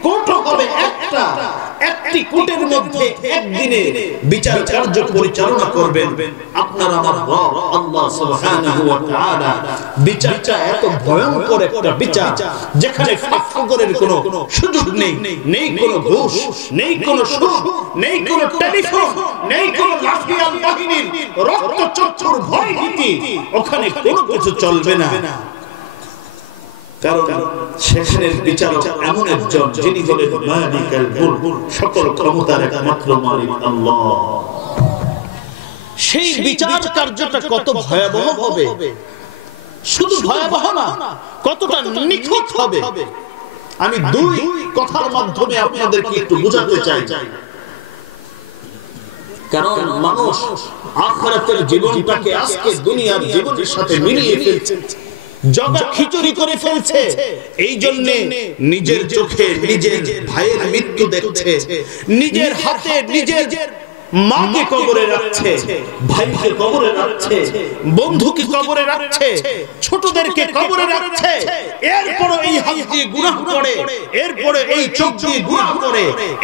কোর্ট হবে একটা। একটি কোর্টের মধ্যে একদিনে বিচার কার্য পরিচালনা করবেন আপনার আমার রব আল্লাহ সুবহানাহু ওয়া তাআলা। বিচারটা এত ভয়ঙ্কর একটা বিচার যেখানে ফাঁকফোকরের কোনো সুযোগ নেই, নেই কোনো ঘুষ, নেই কোনো সুদ, নেই কোনো টেলিফোন, নেই কোনো লাঠিয়াল বাহিনীর রক্তচক্ষুর ভয় ভীতি, ওখানে কোনো কিছু চলবে না। কারণ সেখানের বিচারক এমন একজন যিনি হলেন মালিকুল মুলক, সকল ক্ষমতার একমাত্র মালিক আল্লাহ। সেই বিচার কার্যটা কত ভয়াবহ হবে, শুধু ভয়াবহ না, কতটা নিখুঁত হবে। আমি দুই কথার মাধ্যমে আপনাদেরকে একটু বোঝাতে চাই। কারণ মানুষ আখিরাতের জীবনটাকে আজকে দুনিয়ার জীবনের সাথে মিলিয়ে ফেলছে, জগা খিচুড়ি করে ফেলছে। এই জন্য নিজের চোখে নিজের ভাইয়ের মৃত্যু দেখছে, নিজের হাতে নিজের মাকে কবরে রাখছে, ভাইকে কবরে রাখছে, বন্ধুকে কবরে রাখছে, ছোটদেরকে কবরে রাখছে। এরপর এই হাত দিয়ে গুনাহ করে, এরপর এই চোখ দিয়ে গুনাহ করে,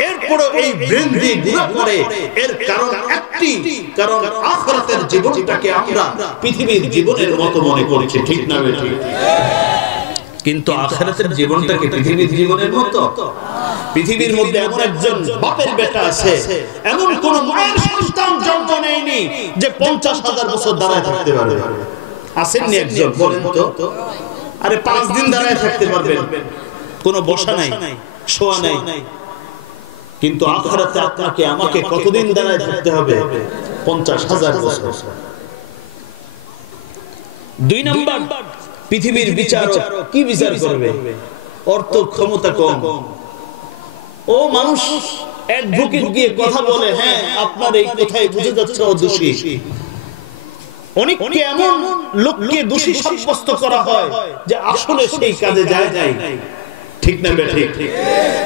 এরপর এই ব্রেন দিয়ে গুনাহ করে। এর কারণ একটি, কারণ আখিরাতের জীবনটাকে আমরা পৃথিবীর জীবনের মতো মনে করছি। ঠিক না বেঠিক? কিন্তু আখিরাতের জীবনটাকে পৃথিবীর জীবনের মতো? পৃথিবীর মধ্যে এমন একজন বাপের বেটা আছে, এমন কোন মায়ের সন্তান জন্ম নেয়নি যে 50,000 বছর দাঁড়ায় থাকতে পারবে। আসেননি একজন? বলেন তো। আরে 5 দিন দাঁড়ায় থাকতে পারবেন, কোনো বসা নাই, শোয়া নাই। কিন্তু আখিরাতে আপনাকে আমাকে কতদিন দাঁড়ায় থাকতে হবে? 50,000 বছর। 2 নাম্বার, পৃথিবীর বিচারক কি বিচার করবে? অর্থ ক্ষমতা কম। ও মানুষ অ্যাডভোকেট গিয়ে কথা বলে, হ্যাঁ আপনার এই কথাই বুঝে যাচ্ছে ও দোষী। অনেককে এমন লোককে দোষী সাব্যস্ত করা হয় যে আসলে সেই কাজে যায় নাই। ঠিক না বেঠিক?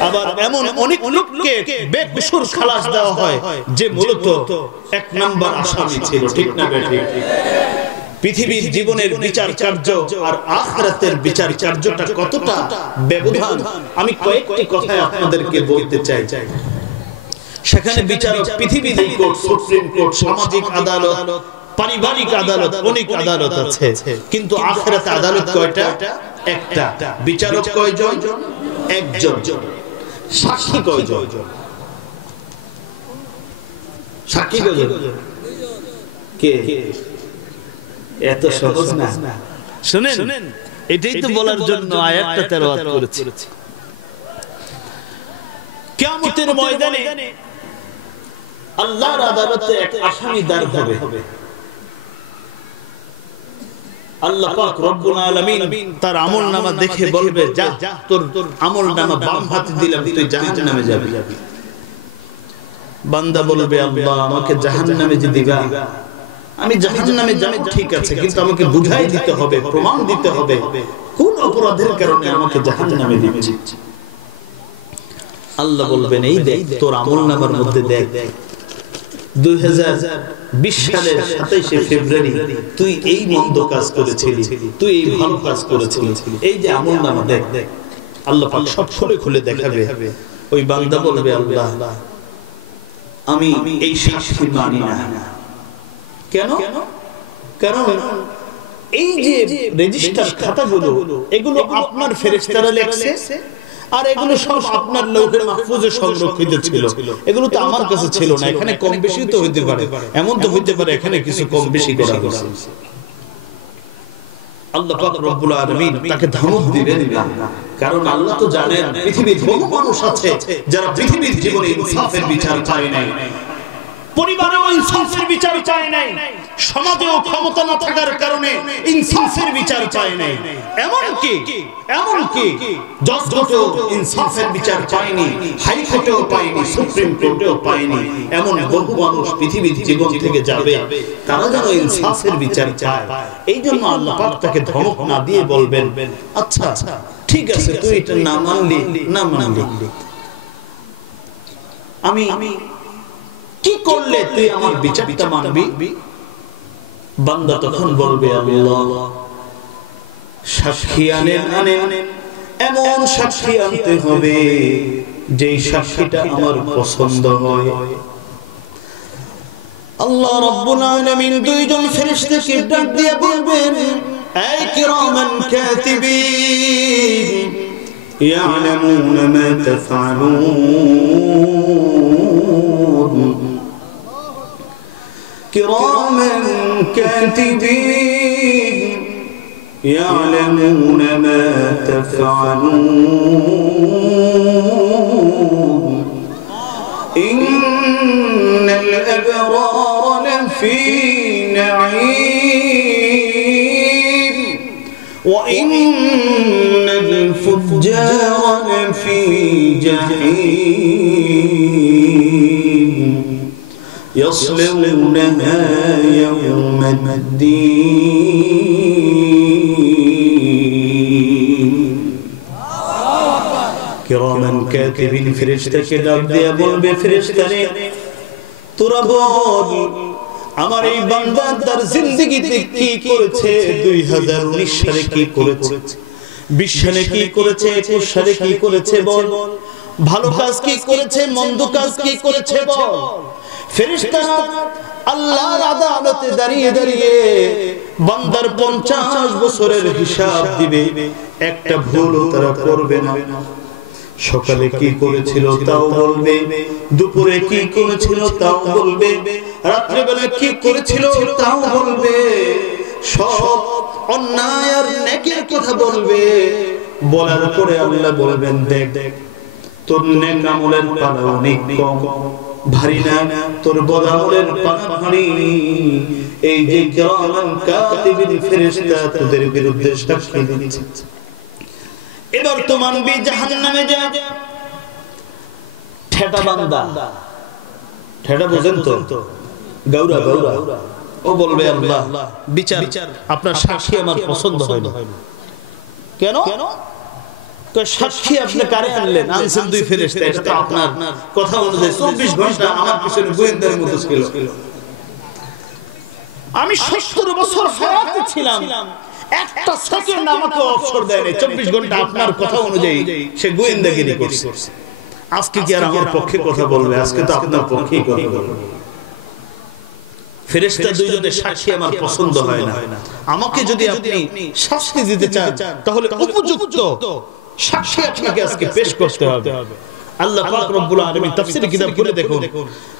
আবার এমন অনেক লোককে বেকসুর খালাস দেওয়া হয় যে মূলত 1 নাম্বার আসামি ছিল। ঠিক না বেঠিক? পৃথিবীর জীবনের বিচার কার্য আর আখিরাতের বিচার কার্যটা কতটা ব্যবধান আমি কয়েকটি কথায় আপনাদেরকে বলতে চাই। সেখানে বিচারক পৃথিবীর কোর্ট, সুপ্রিম কোর্ট, সামাজিক আদালত, পারিবারিক আদালত, অনেক আদালত আছে। কিন্তু আখিরাতে আদালত কয়টা? একটা। বিচারক কয়জন? একজন। সাক্ষী কয়জন? সাক্ষী কয়জন? কে? এত সহজ না। শুনেন, এটাই তো বলার জন্য আয়াতটা তেলাওয়াত করেছি। কিয়ামতের ময়দানে আল্লাহর আদালতে এক আসামি দাঁড় হবে। আল্লাহ পাক রব্বুল আলামিন তার আমলনামা দেখে বলবে, যা তোর আমলনামা বাম হাতে দিলাম, তুই জাহান্নামে যাবি। বান্দা বলবে, আল্লাহ আমাকে জাহান্নামে যে দিবা, আমি জাহান্নামে যাব ঠিক আছে, কিন্তু আমাকে বুঝাই দিতে হবে, প্রমাণ দিতে হবে কোন অপরাধের কারণে আমাকে জাহান্নামে দিচ্ছি। আল্লাহ বলবেন, এই দেখ তোর আমলনামার মধ্যে দেখ 2020 সালের 27 ফেব্রুয়ারি তুই এই মন্দ কাজ করেছিলি, তুই এই ভালো কাজ করেছিলি, এই যে আমলনামা দেখ। আল্লাহ পাক সব খুলে দেখাবে। ওই বান্দা বলবে, আল্লাহ আমি এই সাক্ষী মানি না। কেন? কারণ এই যে রেজিস্টার খাতাগুলো, এগুলো আপনার ফেরেশতারা লেখছে, আর এগুলো সব আপনার লৌহের মাহফুজে সংরক্ষিত ছিল। এগুলো তো আমার কাছে ছিল না। এখানে কম বেশি তো হইতে পারে, এমন তো হইতে পারে এখানে কিছু কম বেশি করা হয়েছে। আল্লাহ পাক রব্বুল আলামিন তাকে ধমক দিবেন না, কারণ আল্লাহ তো জানেন পৃথিবীর বহু মানুষ আছে যারা পৃথিবীর জীবনে ইনসাফের বিচার পায় নাই। পরিবারেও ইনসাফের বিচার চায় নাই, সমাজেও ক্ষমতা না থাকার কারণে ইনসাফের বিচার চায় নাই, এমনকি জজ কোর্টেও ইনসাফের বিচার পায়নি, হাইকোর্টেও পায়নি, সুপ্রিম কোর্টেও পায়নি। এমন বহু মানুষ পৃথিবীর জীবন থেকে যাবে, তারা যেন ইনসাফের বিচার চায়। এই জন্য আল্লাহ পাক তাকে ধমক না দিয়ে বলবেন, আচ্ছা ঠিক আছে, তুই এটা না মানলি, আমি কি করলে তুই আমার বিচারটা মানবি? বান্দা তখন বলবে, আল্লাহ সাক্ষী আনেন, এমন সাক্ষী আনতে হবে যেই সাক্ষীটা আমার পছন্দ হয়। আল্লাহ রাব্বুল আলামিন দুইজন ফেরেশতাকে ডাক দিয়ে বলবেন, এই কিরামান কাতিবিন ইয়ালামুনা মা তাফআলুন, কিরামান কাতিবিন يعلمون ما تفعلون إن الأبرار لفي نعيم وإن الفجار لفي جحيم يصلونها يوم الدين কিরামান কাতিবিন ফেরেশতাকে ডাক দিয়ে বলবে, ফেরেশতারে তোরা বল আমার এই বান্দা তার জিন্দেগিতে কি করেছে, 2019 সালে কি করেছে, 20 সালে কি করেছে, 21 সালে কি করেছে বল, ভালো কাজ কি করেছে, মন্দ কাজ কি করেছে বল। ফেরেশতারা আল্লাহর আদালতে দাঁড়িয়ে দাঁড়িয়ে বান্দার 50 বছরের হিসাব দিবে, একটা ভুলও তারা করবে না। সকালে কি করেছিল তাও বলবে, দুপুরে কি করেছিল তাও বলবে, রাত্রে বেলা কি করেছিল তাও বলবে, সব অন্যায় আর নেকের কথা বলবে। বলার পরে আল্লাহ বলবেন, দেখ তোর নেক আমলের পাল্লা অনেক কম, ভারী না, তোর বদ আমলের পাল্লা ভারী। এই যে কিরামান কাতিবিন ফেরেশতা তোদের বিরুদ্ধে সাক্ষী দিচ্ছে, এবার তো মানবি জাহান্নামে যা। ঠেটা বান্দা, ঠেটা বুঝেন তো, গৌরা ও বলবে, আল্লাহ বিচার আপনার সাক্ষী আমার পছন্দ হয় না। কেন? সাক্ষী আপনি কারে আনলেন? আনছেন দুই ফেরেশতা, এটা তো আপনার কথা অনুযায়ী 24 ঘন্টা আমার পিছনে গোয়েন্দার মতো ছিল। আমি 70 বছর হায়াতে ছিলাম, একটা সেকেন্ড আমাকে অবসর দেয় নাই, 24 ঘন্টা আপনার কথা অনুযায়ী সে গোয়েন্দাগিরি করছে। আজকে কি আর আমার পক্ষে কথা বলবে? আজকে তো আপনার পক্ষেই কথা বলবে। ফেরেশতা দুইজনের সাক্ষী আমার পছন্দ হয় না, আমাকে যদি আপনি শাস্তি দিতে চান তাহলে উপযুক্ত সাক্ষী আপনাকে আজকে পেশ করতে হবে। আল্লাহ পাক রব্বুল আলামিন তাফসীরে কিতাব পড়ে দেখুন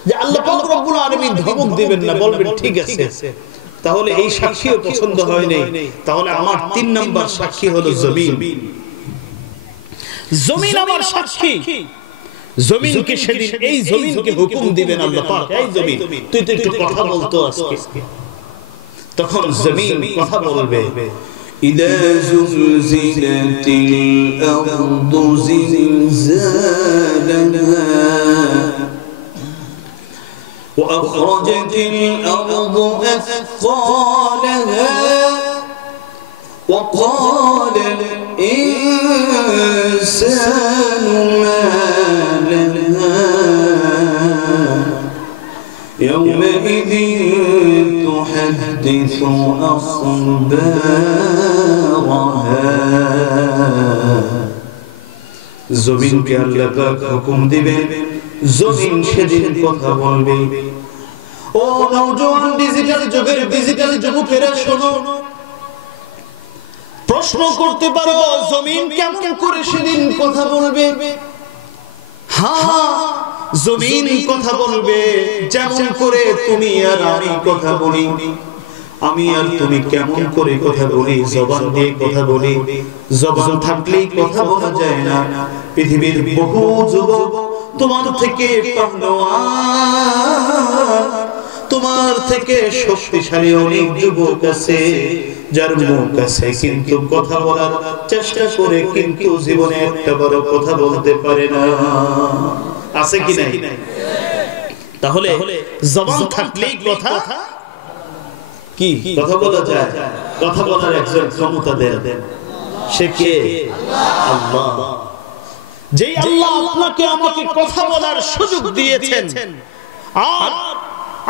যে আল্লাহ পাক রব্বুল আলামিন ধমক দিবেন না, বলবেন ঠিক আছে, তাহলে এই সাক্ষীও পছন্দ হয় নাই, তাহলে আমার 3 নাম্বার সাক্ষী হলো জমিন। জমিন আমার সাক্ষী। জমিনকে সেদিন এই জমিনকে হুকুম দিবেন আল্লাহ পাক, এই জমিন তুই তো একটু কথা বলতো আজকে। তখন জমিন কথা বলবে, ইদা জুলজিলাতিল আরদু জিলজালাহা وأخرجت الأرض أثقالها وقال الإنسان ما لها يومئذ تحدث أخبارها জমিন কে আল্লাহ পাক হুকুম দিবেন, জমিন সেদিন কথা বলবে। ও নওজোয়ান ডিজিটাল যুগের ডিজিটাল যুবকেরা শোনো, প্রশ্ন করতে পারো জমিন কেমন করে সেদিন কথা বলবে? হ্যাঁ, জমিন কথা বলবে যেমন করে তুমি আর আমি কথা বলি। আমি আর তুমি কেমন করে কথা বলি? জবান দিয়ে কথা বলি, জবান থাকলেই কথা বলা যায় না। পৃথিবীর বহু যুবক তোমার থেকে পাহলোয়ান, তোমার থেকে শক্তিশালী অনেক যুবক আছে যার মুখ আছে কিন্তু কথা বলার চেষ্টা করে কিন্তু জীবনে একটা বড় কথা বলতে পারে না। আছে কি নাই? তাহলে জবান থাকলেই কথা কি কথা বলা যায়। কথা বলার একজন ক্ষমতা দেন, সে কে? আল্লাহ। যেই আল্লাহ আপনাকে আমাকে কথা বলার সুযোগ দিয়েছেন, আর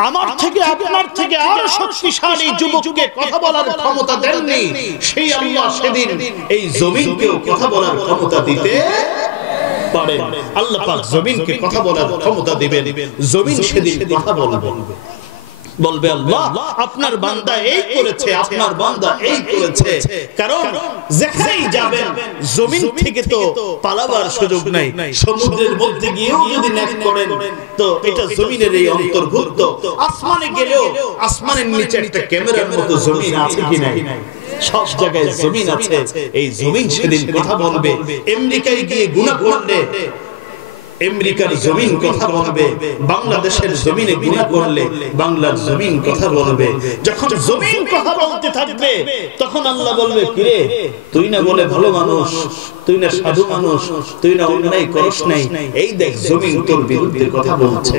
আমার থেকে আপনার থেকে আরো শক্তিশালী যুবককে কথা বলার ক্ষমতা দেননি, সেই আল্লাহ সেদিন এই জমিনকেও কথা বলার ক্ষমতা দিতে পারেন। আল্লাহ পাক জমিনকে কথা বলার ক্ষমতা দিবেন, জমিন সেদিন কথা বলবে আল্লাহ আপনার বান্দা এই করেছে, আপনার বান্দা এই করেছে। কারণ যেখানেই যাবেন জমিন থেকে তো পালাবার সুযোগ নাই। সমুদ্রের মধ্যে গিয়েও যদি নেক করেন তো এটা জমিনের এই অন্তর্ভুক্ত। আসমানে গেলেও আসমানের নিচে একটা ক্যামেরার মতো জমিন আছে কি নাই? সব জায়গায় জমিন আছে। এই জমিন সেদিন কথা বলবে। আমেরিকায় গিয়ে গুনাহ করলে আমেরিকার জমিন কথা বলবে, বাংলাদেশের জমিনে গুনাহ করলে বাংলার জমিন কথা বলবে। যখন জমিন কথা বলতে থাকবে তখন আল্লাহ বলবে, কিরে তুই না বলে ভালো মানুষ, তুই না সাধু মানুষ, তুই না অন্যায় করিস নাই, এই দেখ জমিন তোর বিরুদ্ধে কথা বলছে।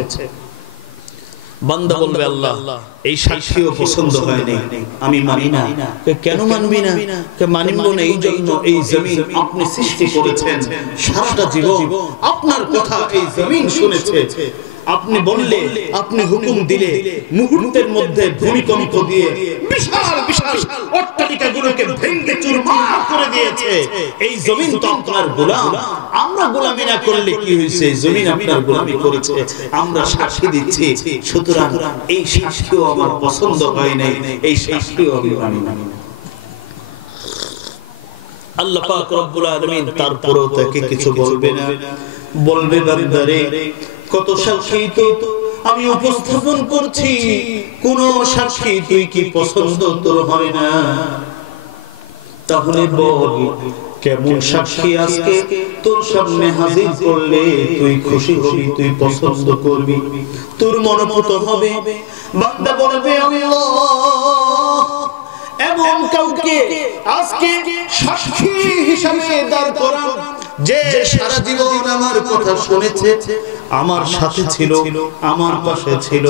বান্দা বলবে, আল্লাহ এই সাক্ষীও পছন্দ হয়নি, আমি মানি না। কেন মানবি না? মানিব না এই জন্য এই জমিন আপনি সৃষ্টি করেছেন, সারাটা জীবন আপনার কথা এই জমিন শুনেছে। আপনি বললে, আপনি হুকুম দিলে মুহূর্তের মধ্যে ভূমিকম্প দিয়ে বিশাল বিশাল অট্টালিকাগুলোকে ভেঙে চুরমার করে দিয়েছে। এই জমিন তো আপনার গোলাম। আমরা গোলামি না করলে কি হয়েছে? জমিন আপনার গোলামি করেছে, আমরা সাক্ষী দিচ্ছি। সুতরাং এই সাক্ষীও আমার পছন্দ হয় নাই, এই সাক্ষীও আমি মানি না। আল্লাহ পাক রব্বুল আলামিন তারপরেও তাকে কিছু বলবে না। বলবে, বান্দারে কত সাক্ষী তো আমি উপস্থাপন করছি, কোন সাক্ষী তুই কি পছন্দ তোর হয় না? তাহলে বল কেমন সাক্ষী আজকে তোর সামনে হাজির করলে তুই খুশি হবি, তুই পছন্দ করবি, তোর মনোমত হবে? বান্দা বলবে, আল্লাহ এমন কাউকে আজকে সাক্ষী হিসাবে দাঁড় করান যে সারা জীবন আমার কথা শুনেছে, আমার সাথে ছিল, আমার পাশে ছিল।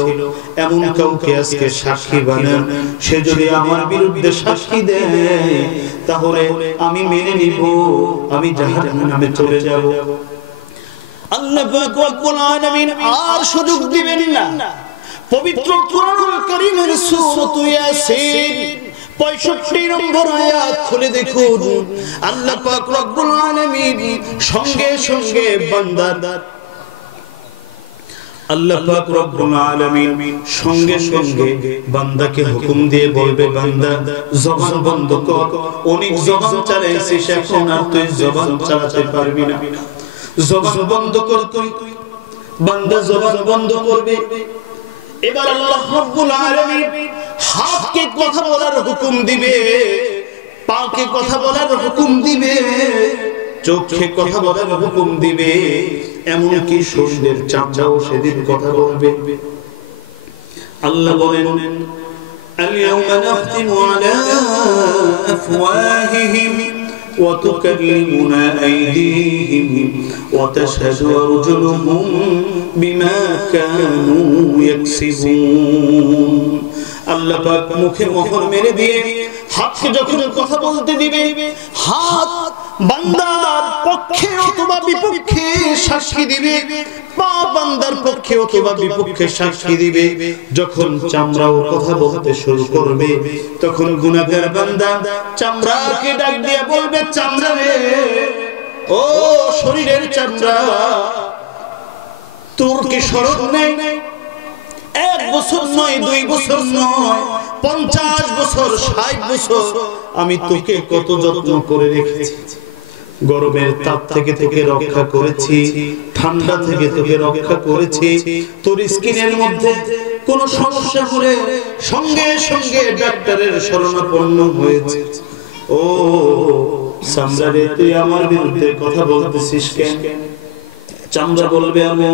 এমন কাউকে আজকে সাক্ষী বানান, সে যদি আমার বিরুদ্ধে সাক্ষী দেয় তাহলে আমি মেনে নিব, আমি জাহান্নামে চলে যাব। আল্লাহ পাক রব্বুল আলামিন আর সুযোগ দিবেন না। পবিত্র কোরআনুল কারীমের সূরা ইয়াসিন 65 নম্বর আয়াত খুলে দেখুন। আল্লাহ পাক রব্বুল আলামিন সঙ্গে সঙ্গে বান্দার আল্লাহ পাক রব্বুল আলামিন সঙ্গে সঙ্গে বান্দাকে হুকুম দিয়ে বলবে, বান্দা জবান বন্ধ কর। অনেক জবান চালাইছিস, এখন আর তুই জবান চালাতে পারবি না। জবান বন্ধ কর তুই। বান্দা জবান বন্ধ করবে। এবার আল্লাহ রাব্বুল আলামিন হাতকে কথা বলার হুকুম দিবে, পাকে কথা বলার হুকুম দিবে, চোখে কথা বলার হুকুম দিবে, এমনকি শরীরের চামড়াও সেদিন কথা বলবে। আল্লাহ বলেন, আল-ইয়াওমা নাখতিমু আলা আফওয়াহিহিম ওয়া তুকাল্লিমুনা আইদিহিম ওয়া তাশহাদু আরজুলুহুম বিমা কানু ইয়াকসিবুন। আল্লাহ পাক মুখে মোহর মেরে দিয়ে হাতকে যখন কথা বলতে দিবে, হাত বান্দার পক্ষে অথবা বিপক্ষে সাক্ষী দিবে, পা বান্দার পক্ষে অথবা বিপক্ষে সাক্ষী দিবে। যখন চামড়াও কথা বলতে শুরু করবে তখন গুনাহগার বান্দা চামড়াকে ডাক দিয়ে বলবে, চামড়া রে, ও শরীরের চামড়া, তোর কি শরম নেই? 1 বছর নয়, 2 বছর নয়, 50 বছর, 60 বছর আমি তোকে কত যত্ন করে রেখেছি। গরমের তাপ থেকে তোকে রক্ষা করেছি, ঠান্ডা থেকে তোকে রক্ষা করেছি। তোর স্কিনের মধ্যে কোনো সমস্যা হলে সঙ্গে সঙ্গে ডাক্তারের শরণাপন্ন হয়েছে। ও চামড়া রে, তুই আমার বিরুদ্ধে কথা বলতেছিস কেন? চামড়া বলবে, আল্লাহ